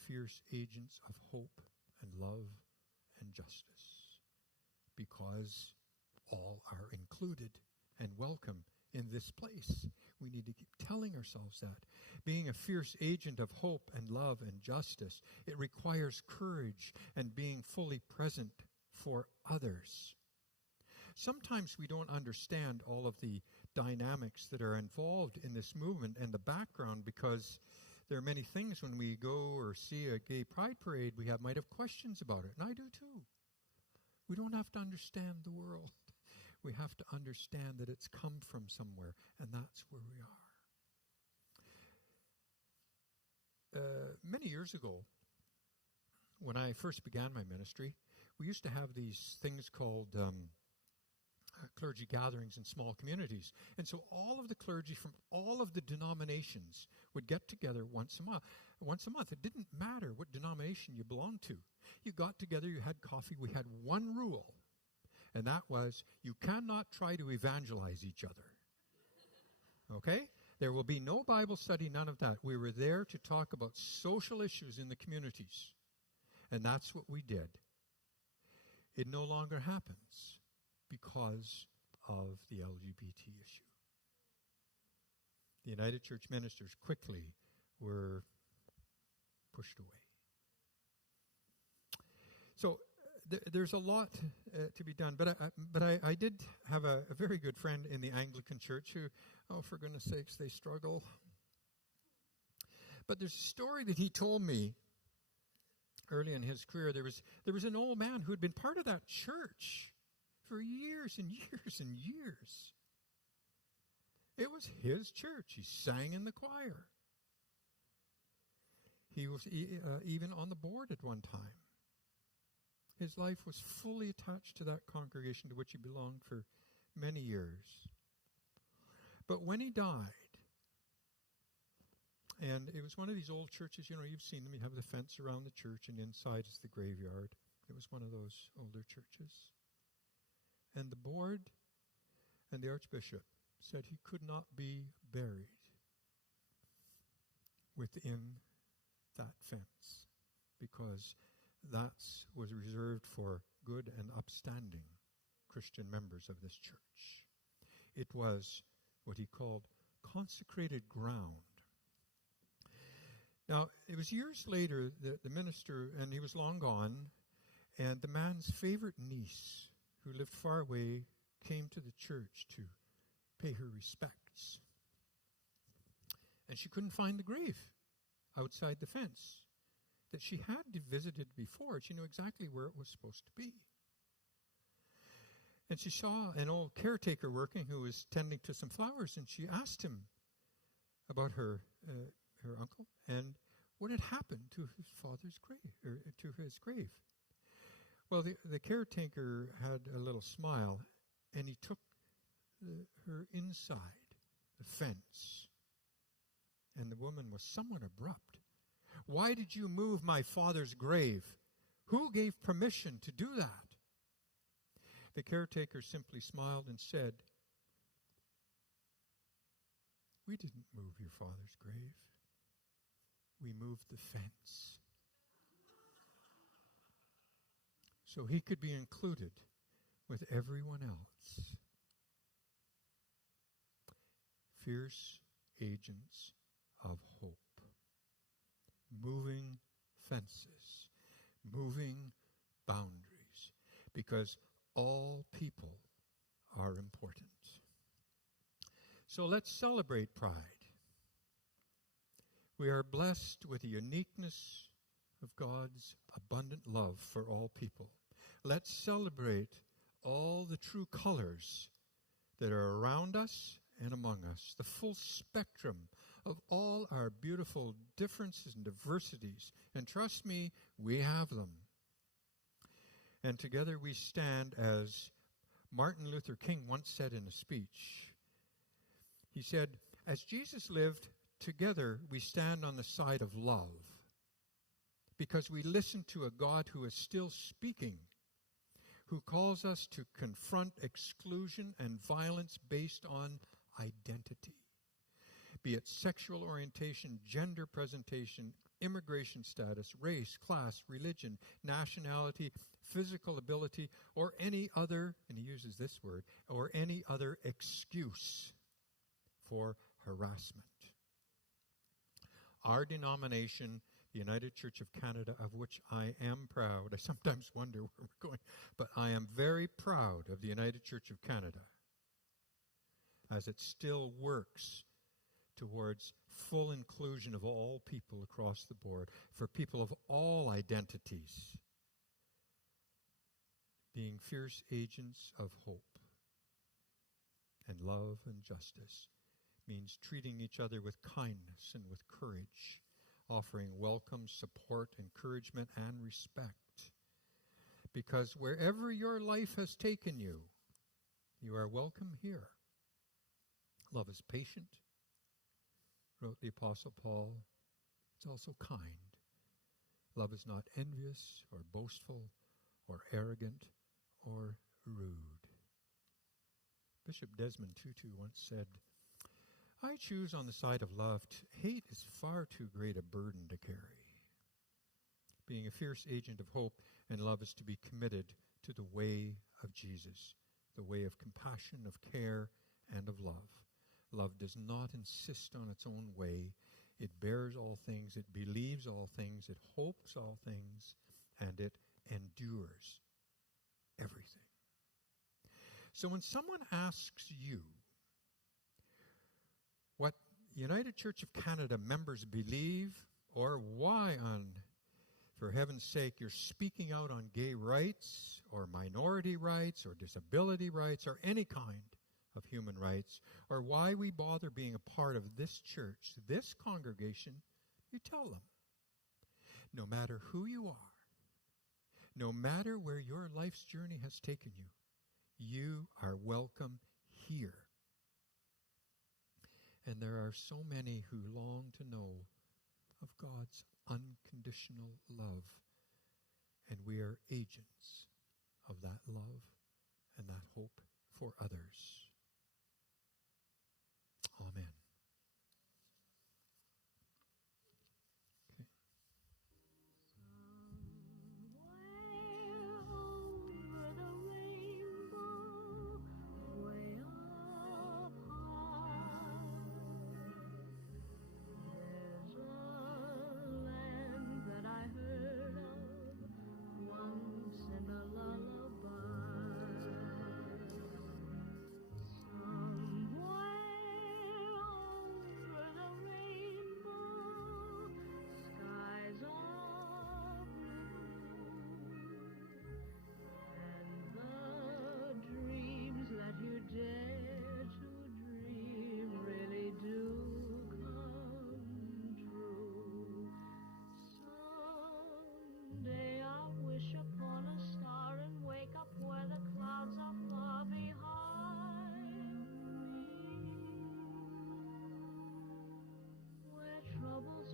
fierce agents of hope and love and justice, because all are included and welcome in this place. We need to keep telling ourselves that. Being a fierce agent of hope and love and justice, it requires courage and being fully present for others. Sometimes we don't understand all of the dynamics that are involved in this movement and the background, because there are many things when we go or see a gay pride parade, we might have questions about it, and I do too. We don't have to understand the world. We have to understand that it's come from somewhere, and that's where we are. Many years ago, when I first began my ministry, we used to have these things called clergy gatherings in small communities. And so all of the clergy from all of the denominations would get together once a month. It didn't matter what denomination you belonged to. You got together, you had coffee. We had one rule, and that was you cannot try to evangelize each other. Okay? There will be no Bible study, none of that. We were there to talk about social issues in the communities, and that's what we did. It no longer happens because of the LGBT issue. The United Church ministers quickly were pushed away. So there's a lot to be done, but I did have a very good friend in the Anglican Church who, for goodness sakes, they struggle. But there's a story that he told me early in his career. There was an old man who had been part of that church for years and years and years. It was his church. He sang in the choir. He was even on the board at one time. His life was fully attached to that congregation to which he belonged for many years. But when he died, and it was one of these old churches, you've seen them, you have the fence around the church, and inside is the graveyard. It was one of those older churches. And the board and the archbishop said he could not be buried within that fence because that was reserved for good and upstanding Christian members of this church. It was what he called consecrated ground. Now, it was years later that the minister, and he was long gone, and the man's favorite niece, who lived far away, came to the church to pay her respects. And she couldn't find the grave outside the fence that she had visited before. She knew exactly where it was supposed to be. And she saw an old caretaker working who was tending to some flowers, and she asked him about her uncle and what had happened to his father's grave, or to his grave. Well, the caretaker had a little smile, and he took her inside the fence. And the woman was somewhat abrupt. "Why did you move my father's grave? Who gave permission to do that?" The caretaker simply smiled and said, "We didn't move your father's grave. We moved the fence so he could be included with everyone else." Fierce agents of hope. Moving fences. Moving boundaries. Because all people are important. So let's celebrate pride. We are blessed with the uniqueness of God's abundant love for all people. Let's celebrate all the true colors that are around us and among us, the full spectrum of all our beautiful differences and diversities. And trust me, we have them. And together we stand, as Martin Luther King once said in a speech. He said, "As Jesus lived, together we stand on the side of love, because we listen to a God who is still speaking, who calls us to confront exclusion and violence based on identity, be it sexual orientation, gender presentation, immigration status, race, class, religion, nationality, physical ability, or any other," and he uses this word, "or any other excuse for harassment." Our denomination, the United Church of Canada, of which I am proud, I sometimes wonder where we're going, but I am very proud of the United Church of Canada, as it still works towards full inclusion of all people across the board, for people of all identities, being fierce agents of hope. And love and justice means treating each other with kindness and with courage, offering welcome, support, encouragement, and respect. Because wherever your life has taken you, you are welcome here. Love is patient, wrote the Apostle Paul. It's also kind. Love is not envious or boastful or arrogant or rude. Bishop Desmond Tutu once said, "I choose on the side of love. Hate is far too great a burden to carry." Being a fierce agent of hope and love is to be committed to the way of Jesus, the way of compassion, of care, and of love. Love does not insist on its own way. It bears all things, it believes all things, it hopes all things, and it endures everything. So when someone asks you what United Church of Canada members believe, or why on For heaven's sake, you're speaking out on gay rights or minority rights or disability rights or any kind of human rights, or why we bother being a part of this church, this congregation, you tell them. No matter who you are, no matter where your life's journey has taken you, you are welcome here. And there are so many who long to know of God's unconditional love, and we are agents of that love and that hope for others. Amen.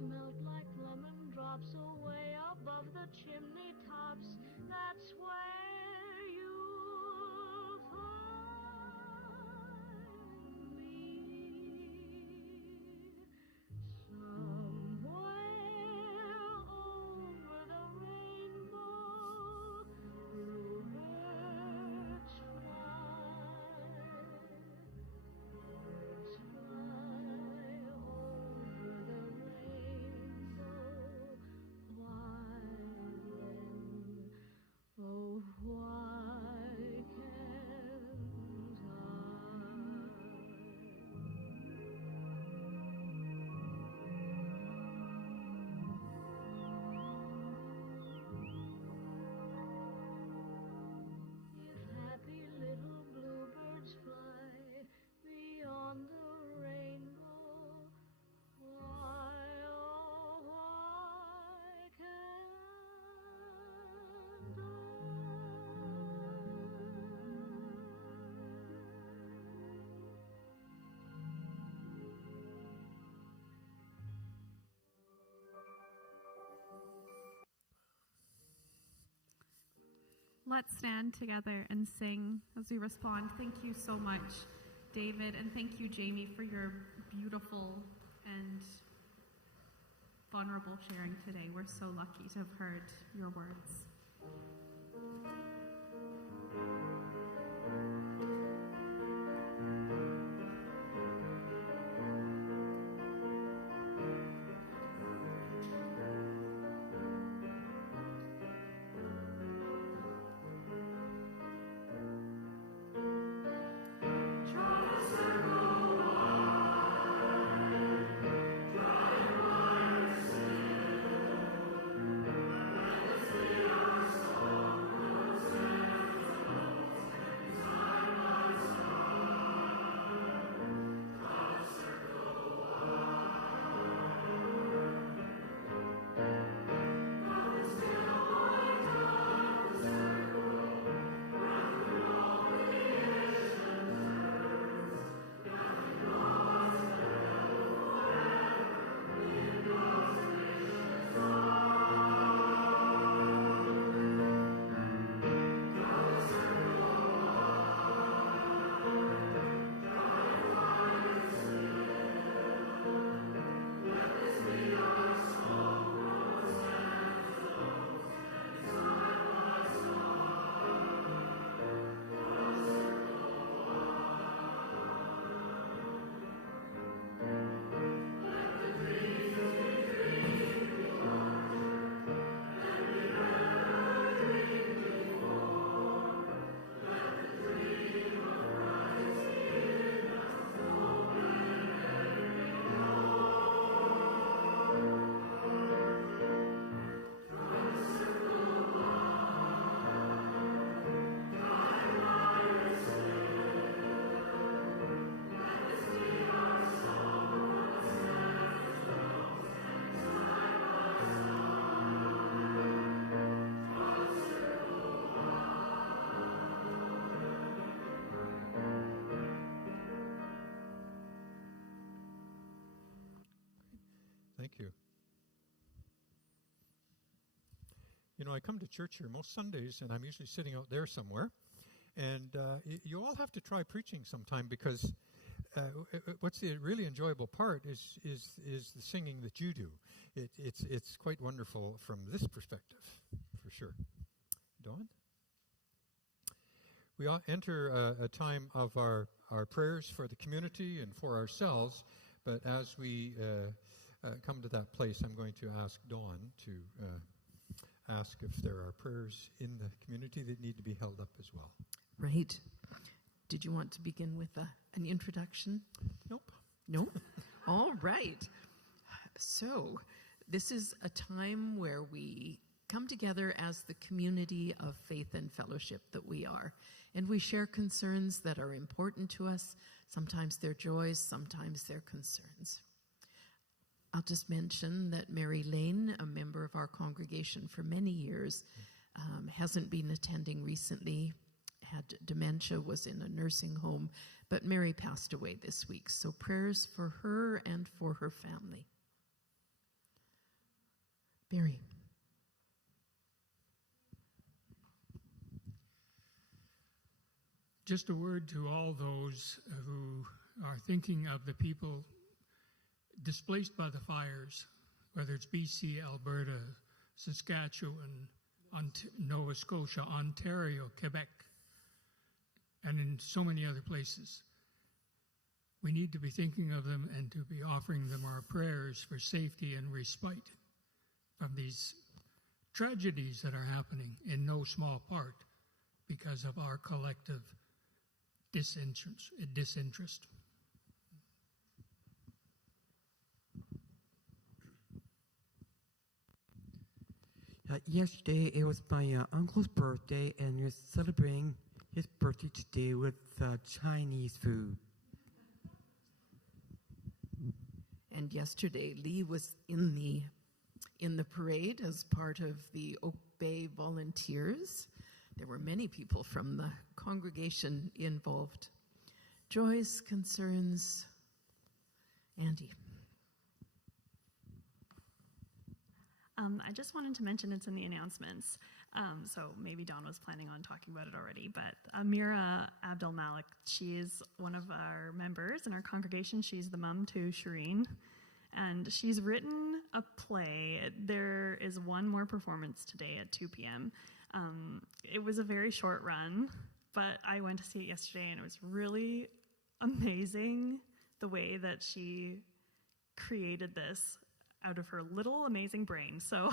Melt like lemon drops away above the chimney tops. That's where you'll find me. Somewhere over the rainbow, bluebirds fly. Birds fly over the rainbow. Why then, oh why can't If happy little bluebirds fly beyond the rainbow, why, oh why can't Let's stand together and sing as we respond. Thank you so much, David, and thank you, Jamie, for your beautiful and vulnerable sharing today. We're so lucky to have heard your words. Try Thank you. You know, I come to church here most Sundays, and I'm usually sitting out there somewhere. And you all have to try preaching sometime, because what's the really enjoyable part is the singing that you do. It's quite wonderful from this perspective, for sure. Dawn? We enter a time of our prayers for the community and for ourselves, but as we come to that place, I'm going to ask Dawn to ask if there are prayers in the community that need to be held up as well. Right. Did you want to begin with an introduction? Nope. No? All right. So, this is a time where we come together as the community of faith and fellowship that we are. And we share concerns that are important to us. Sometimes they're joys, sometimes they're concerns. I'll just mention that Mary Lane, a member of our congregation for many years, hasn't been attending recently, had dementia, was in a nursing home, but Mary passed away this week. So prayers for her and for her family. Barry. Just a word to all those who are thinking of the people displaced by the fires, whether it's BC, Alberta, Saskatchewan, Nova Scotia, Ontario, Quebec, and in so many other places. We need to be thinking of them and to be offering them our prayers for safety and respite from these tragedies that are happening, in no small part because of our collective disinterest. Yesterday, it was my uncle's birthday, and we're celebrating his birthday today with Chinese food. And yesterday, Lee was in the parade as part of the Oak Bay Volunteers. There were many people from the congregation involved. Joys, concerns, Andy. I just wanted to mention it's in the announcements, so maybe Dawn was planning on talking about it already, but Amira Abdel Malik, she is one of our members in our congregation. She's the mom to Shireen, and she's written a play. There is one more performance today at 2 p.m. It was a very short run, but I went to see it yesterday, and it was really amazing the way that she created this out of her little amazing brain. So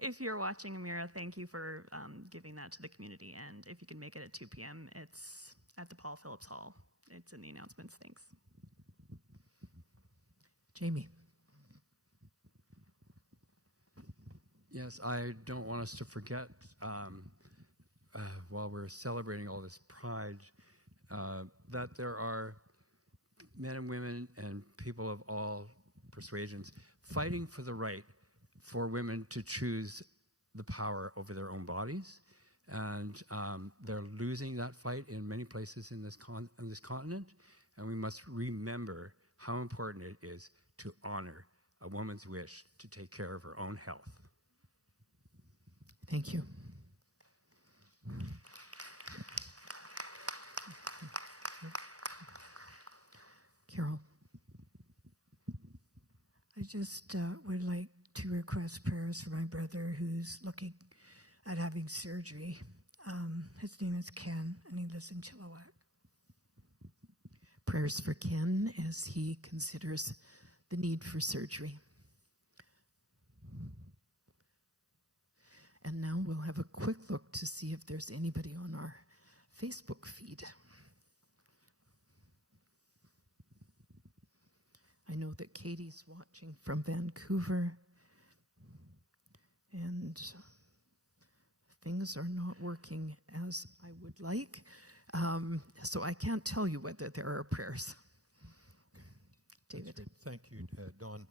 if you're watching, Amira, thank you for giving that to the community. And if you can make it at 2 p.m., it's at the Paul Phillips Hall. It's in the announcements. Thanks. Jamie. Yes, I don't want us to forget, while we're celebrating all this pride, that there are men and women and people of all persuasions fighting for the right for women to choose the power over their own bodies. And they're losing that fight in many places in this continent. And we must remember how important it is to honor a woman's wish to take care of her own health. Thank you. Carol. I just would like to request prayers for my brother who's looking at having surgery. His name is Ken, and he lives in Chilliwack. Prayers for Ken as he considers the need for surgery. And now we'll have a quick look to see if there's anybody on our Facebook feed. I know that Katie's watching from Vancouver, and things are not working as I would like, so I can't tell you whether there are prayers. David. Thank you, Dawn.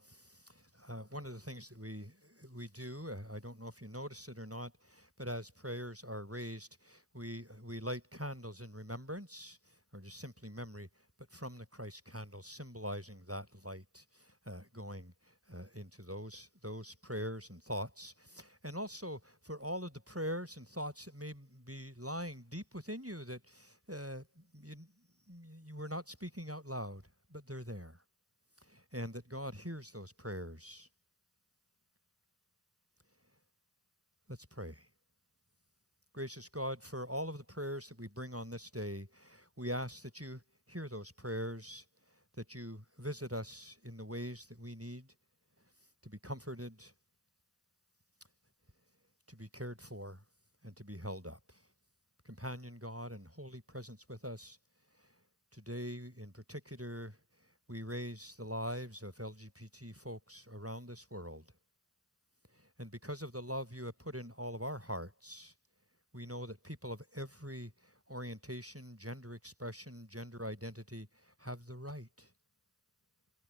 One of the things that we do, I don't know if you noticed it or not, but as prayers are raised, we light candles in remembrance, or just simply memory, but from the Christ candle, symbolizing that light going into those prayers and thoughts, and also for all of the prayers and thoughts that may be lying deep within you that you were not speaking out loud, but they're there, and that God hears those prayers. Let's pray. Gracious God, for all of the prayers that we bring on this day, we ask that you hear those prayers, that you visit us in the ways that we need to be comforted, to be cared for, and to be held up. Companion God and holy presence with us. Today, in particular, we raise the lives of LGBT folks around this world. And because of the love you have put in all of our hearts, we know that people of every orientation, gender expression, gender identity have the right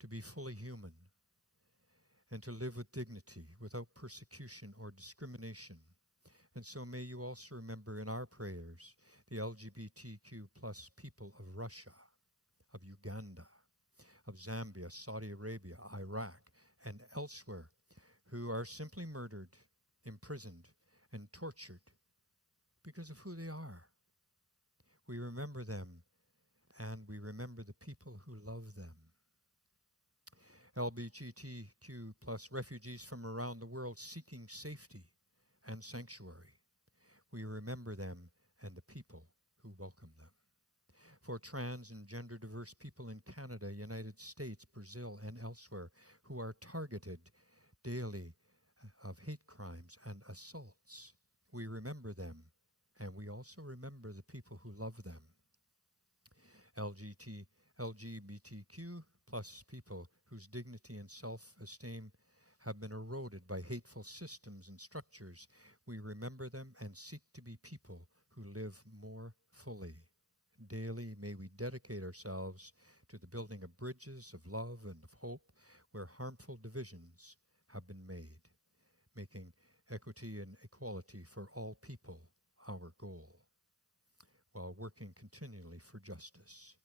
to be fully human and to live with dignity without persecution or discrimination. And so may you also remember in our prayers the LGBTQ plus people of Russia, of Uganda, of Zambia, Saudi Arabia, Iraq, and elsewhere who are simply murdered, imprisoned, and tortured because of who they are. We remember them, and we remember the people who love them. LGBTQ plus refugees from around the world seeking safety and sanctuary. We remember them and the people who welcome them. For trans and gender diverse people in Canada, United States, Brazil, and elsewhere who are targeted daily of hate crimes and assaults. We remember them, and we also remember the people who love them. LGBTQ plus people whose dignity and self-esteem have been eroded by hateful systems and structures. We remember them and seek to be people who live more fully. Daily, may we dedicate ourselves to the building of bridges of love and of hope where harmful divisions have been made, making equity and equality for all people our goal, while working continually for justice,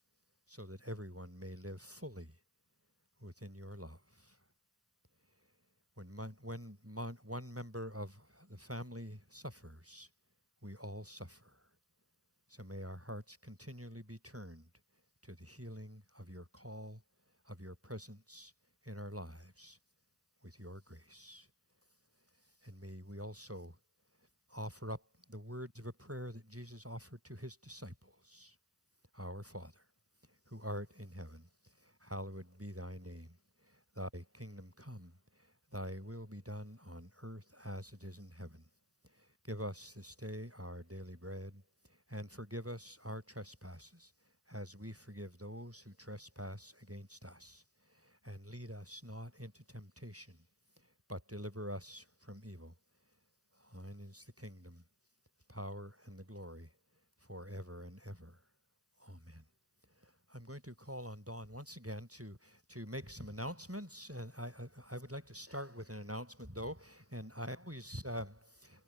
so that everyone may live fully within your love. When one member of the family suffers, we all suffer. So may our hearts continually be turned to the healing of your call, of your presence in our lives with your grace. And may we also offer up the words of a prayer that Jesus offered to his disciples. Our Father, who art in heaven, hallowed be thy name. Thy kingdom come, thy will be done on earth as it is in heaven. Give us this day our daily bread, and forgive us our trespasses, as we forgive those who trespass against us. And lead us not into temptation, but deliver us from evil. Thine is the kingdom, the power, and the glory, forever and ever. Amen. I'm going to call on Dawn once again to make some announcements. And I would like to start with an announcement, though. And I always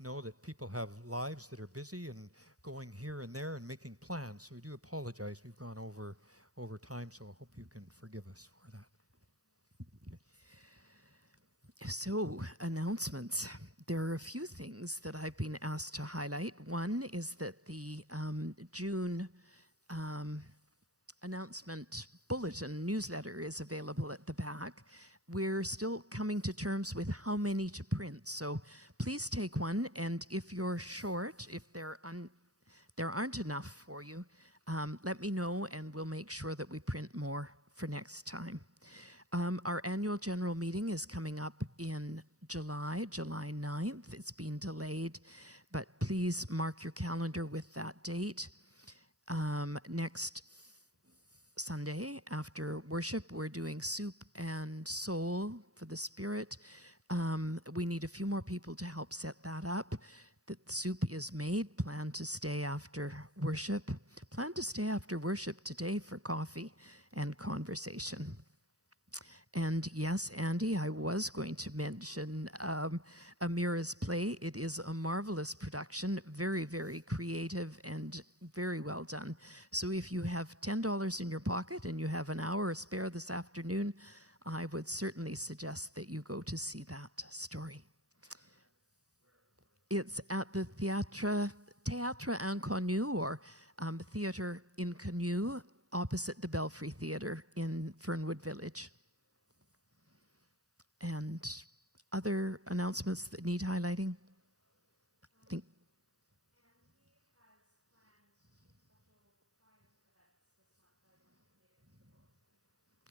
know that people have lives that are busy and going here and there and making plans. So we do apologize. We've gone over time, so I hope you can forgive us for that. So, announcements. There are a few things that I've been asked to highlight. One is that the June announcement bulletin newsletter is available at the back. We're still coming to terms with how many to print, so please take one, and if you're short, if there aren't enough for you, let me know and we'll make sure that we print more for next time. Our annual general meeting is coming up in July 9th. It's been delayed, but please mark your calendar with that date. Next Sunday after worship, we're doing soup and soul for the Spirit. We need a few more people to help set that up. The soup is made. Plan to stay after worship. Plan to stay after worship today for coffee and conversation. And yes, Andy, I was going to mention Amira's play. It is a marvelous production, very, very creative and very well done. So if you have $10 in your pocket and you have an hour spare this afternoon, I would certainly suggest that you go to see that story. It's at the Théâtre Inconnu, or Theatre Inconnu, opposite the Belfry Theatre in Fernwood Village. And other announcements that need highlighting? I think.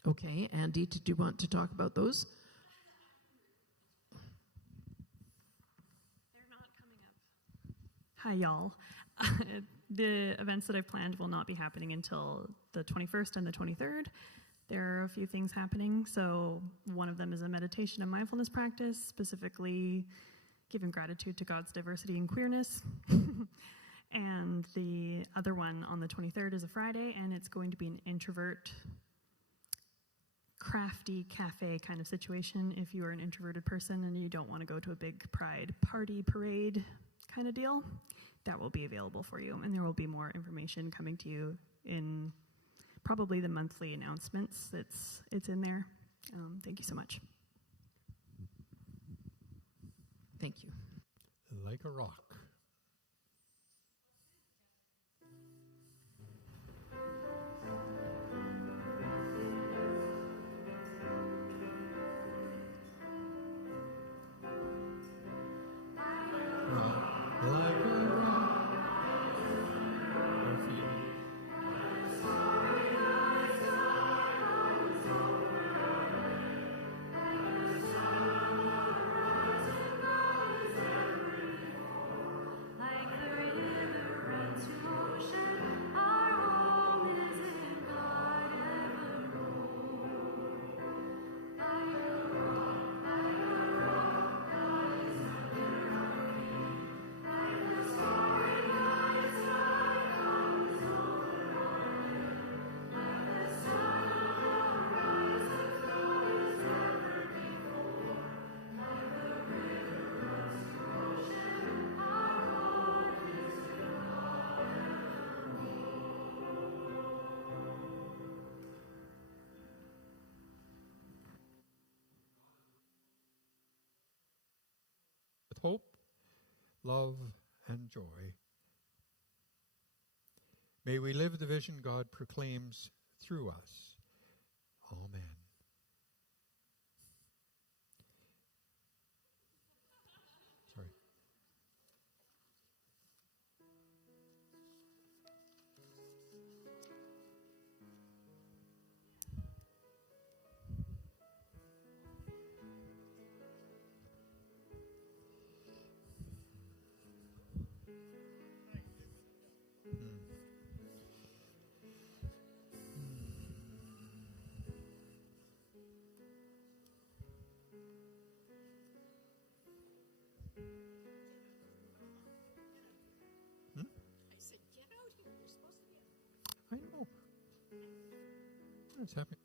Okay, Andy, did you want to talk about those? They're not coming up. Hi, y'all. The events that I've planned will not be happening until the 21st and the 23rd. There are a few things happening. So one of them is a meditation and mindfulness practice, specifically giving gratitude to God's diversity and queerness. And the other one on the 23rd is a Friday, and it's going to be an introvert, crafty cafe kind of situation. If you are an introverted person and you don't want to go to a big pride party parade kind of deal, that will be available for you. And there will be more information coming to you in probably the monthly announcements. It's in there. Thank you so much. Thank you. Like a rock. Hope, love, and joy. May we live the vision God proclaims through us. Amen. Sorry. I know. What's happening?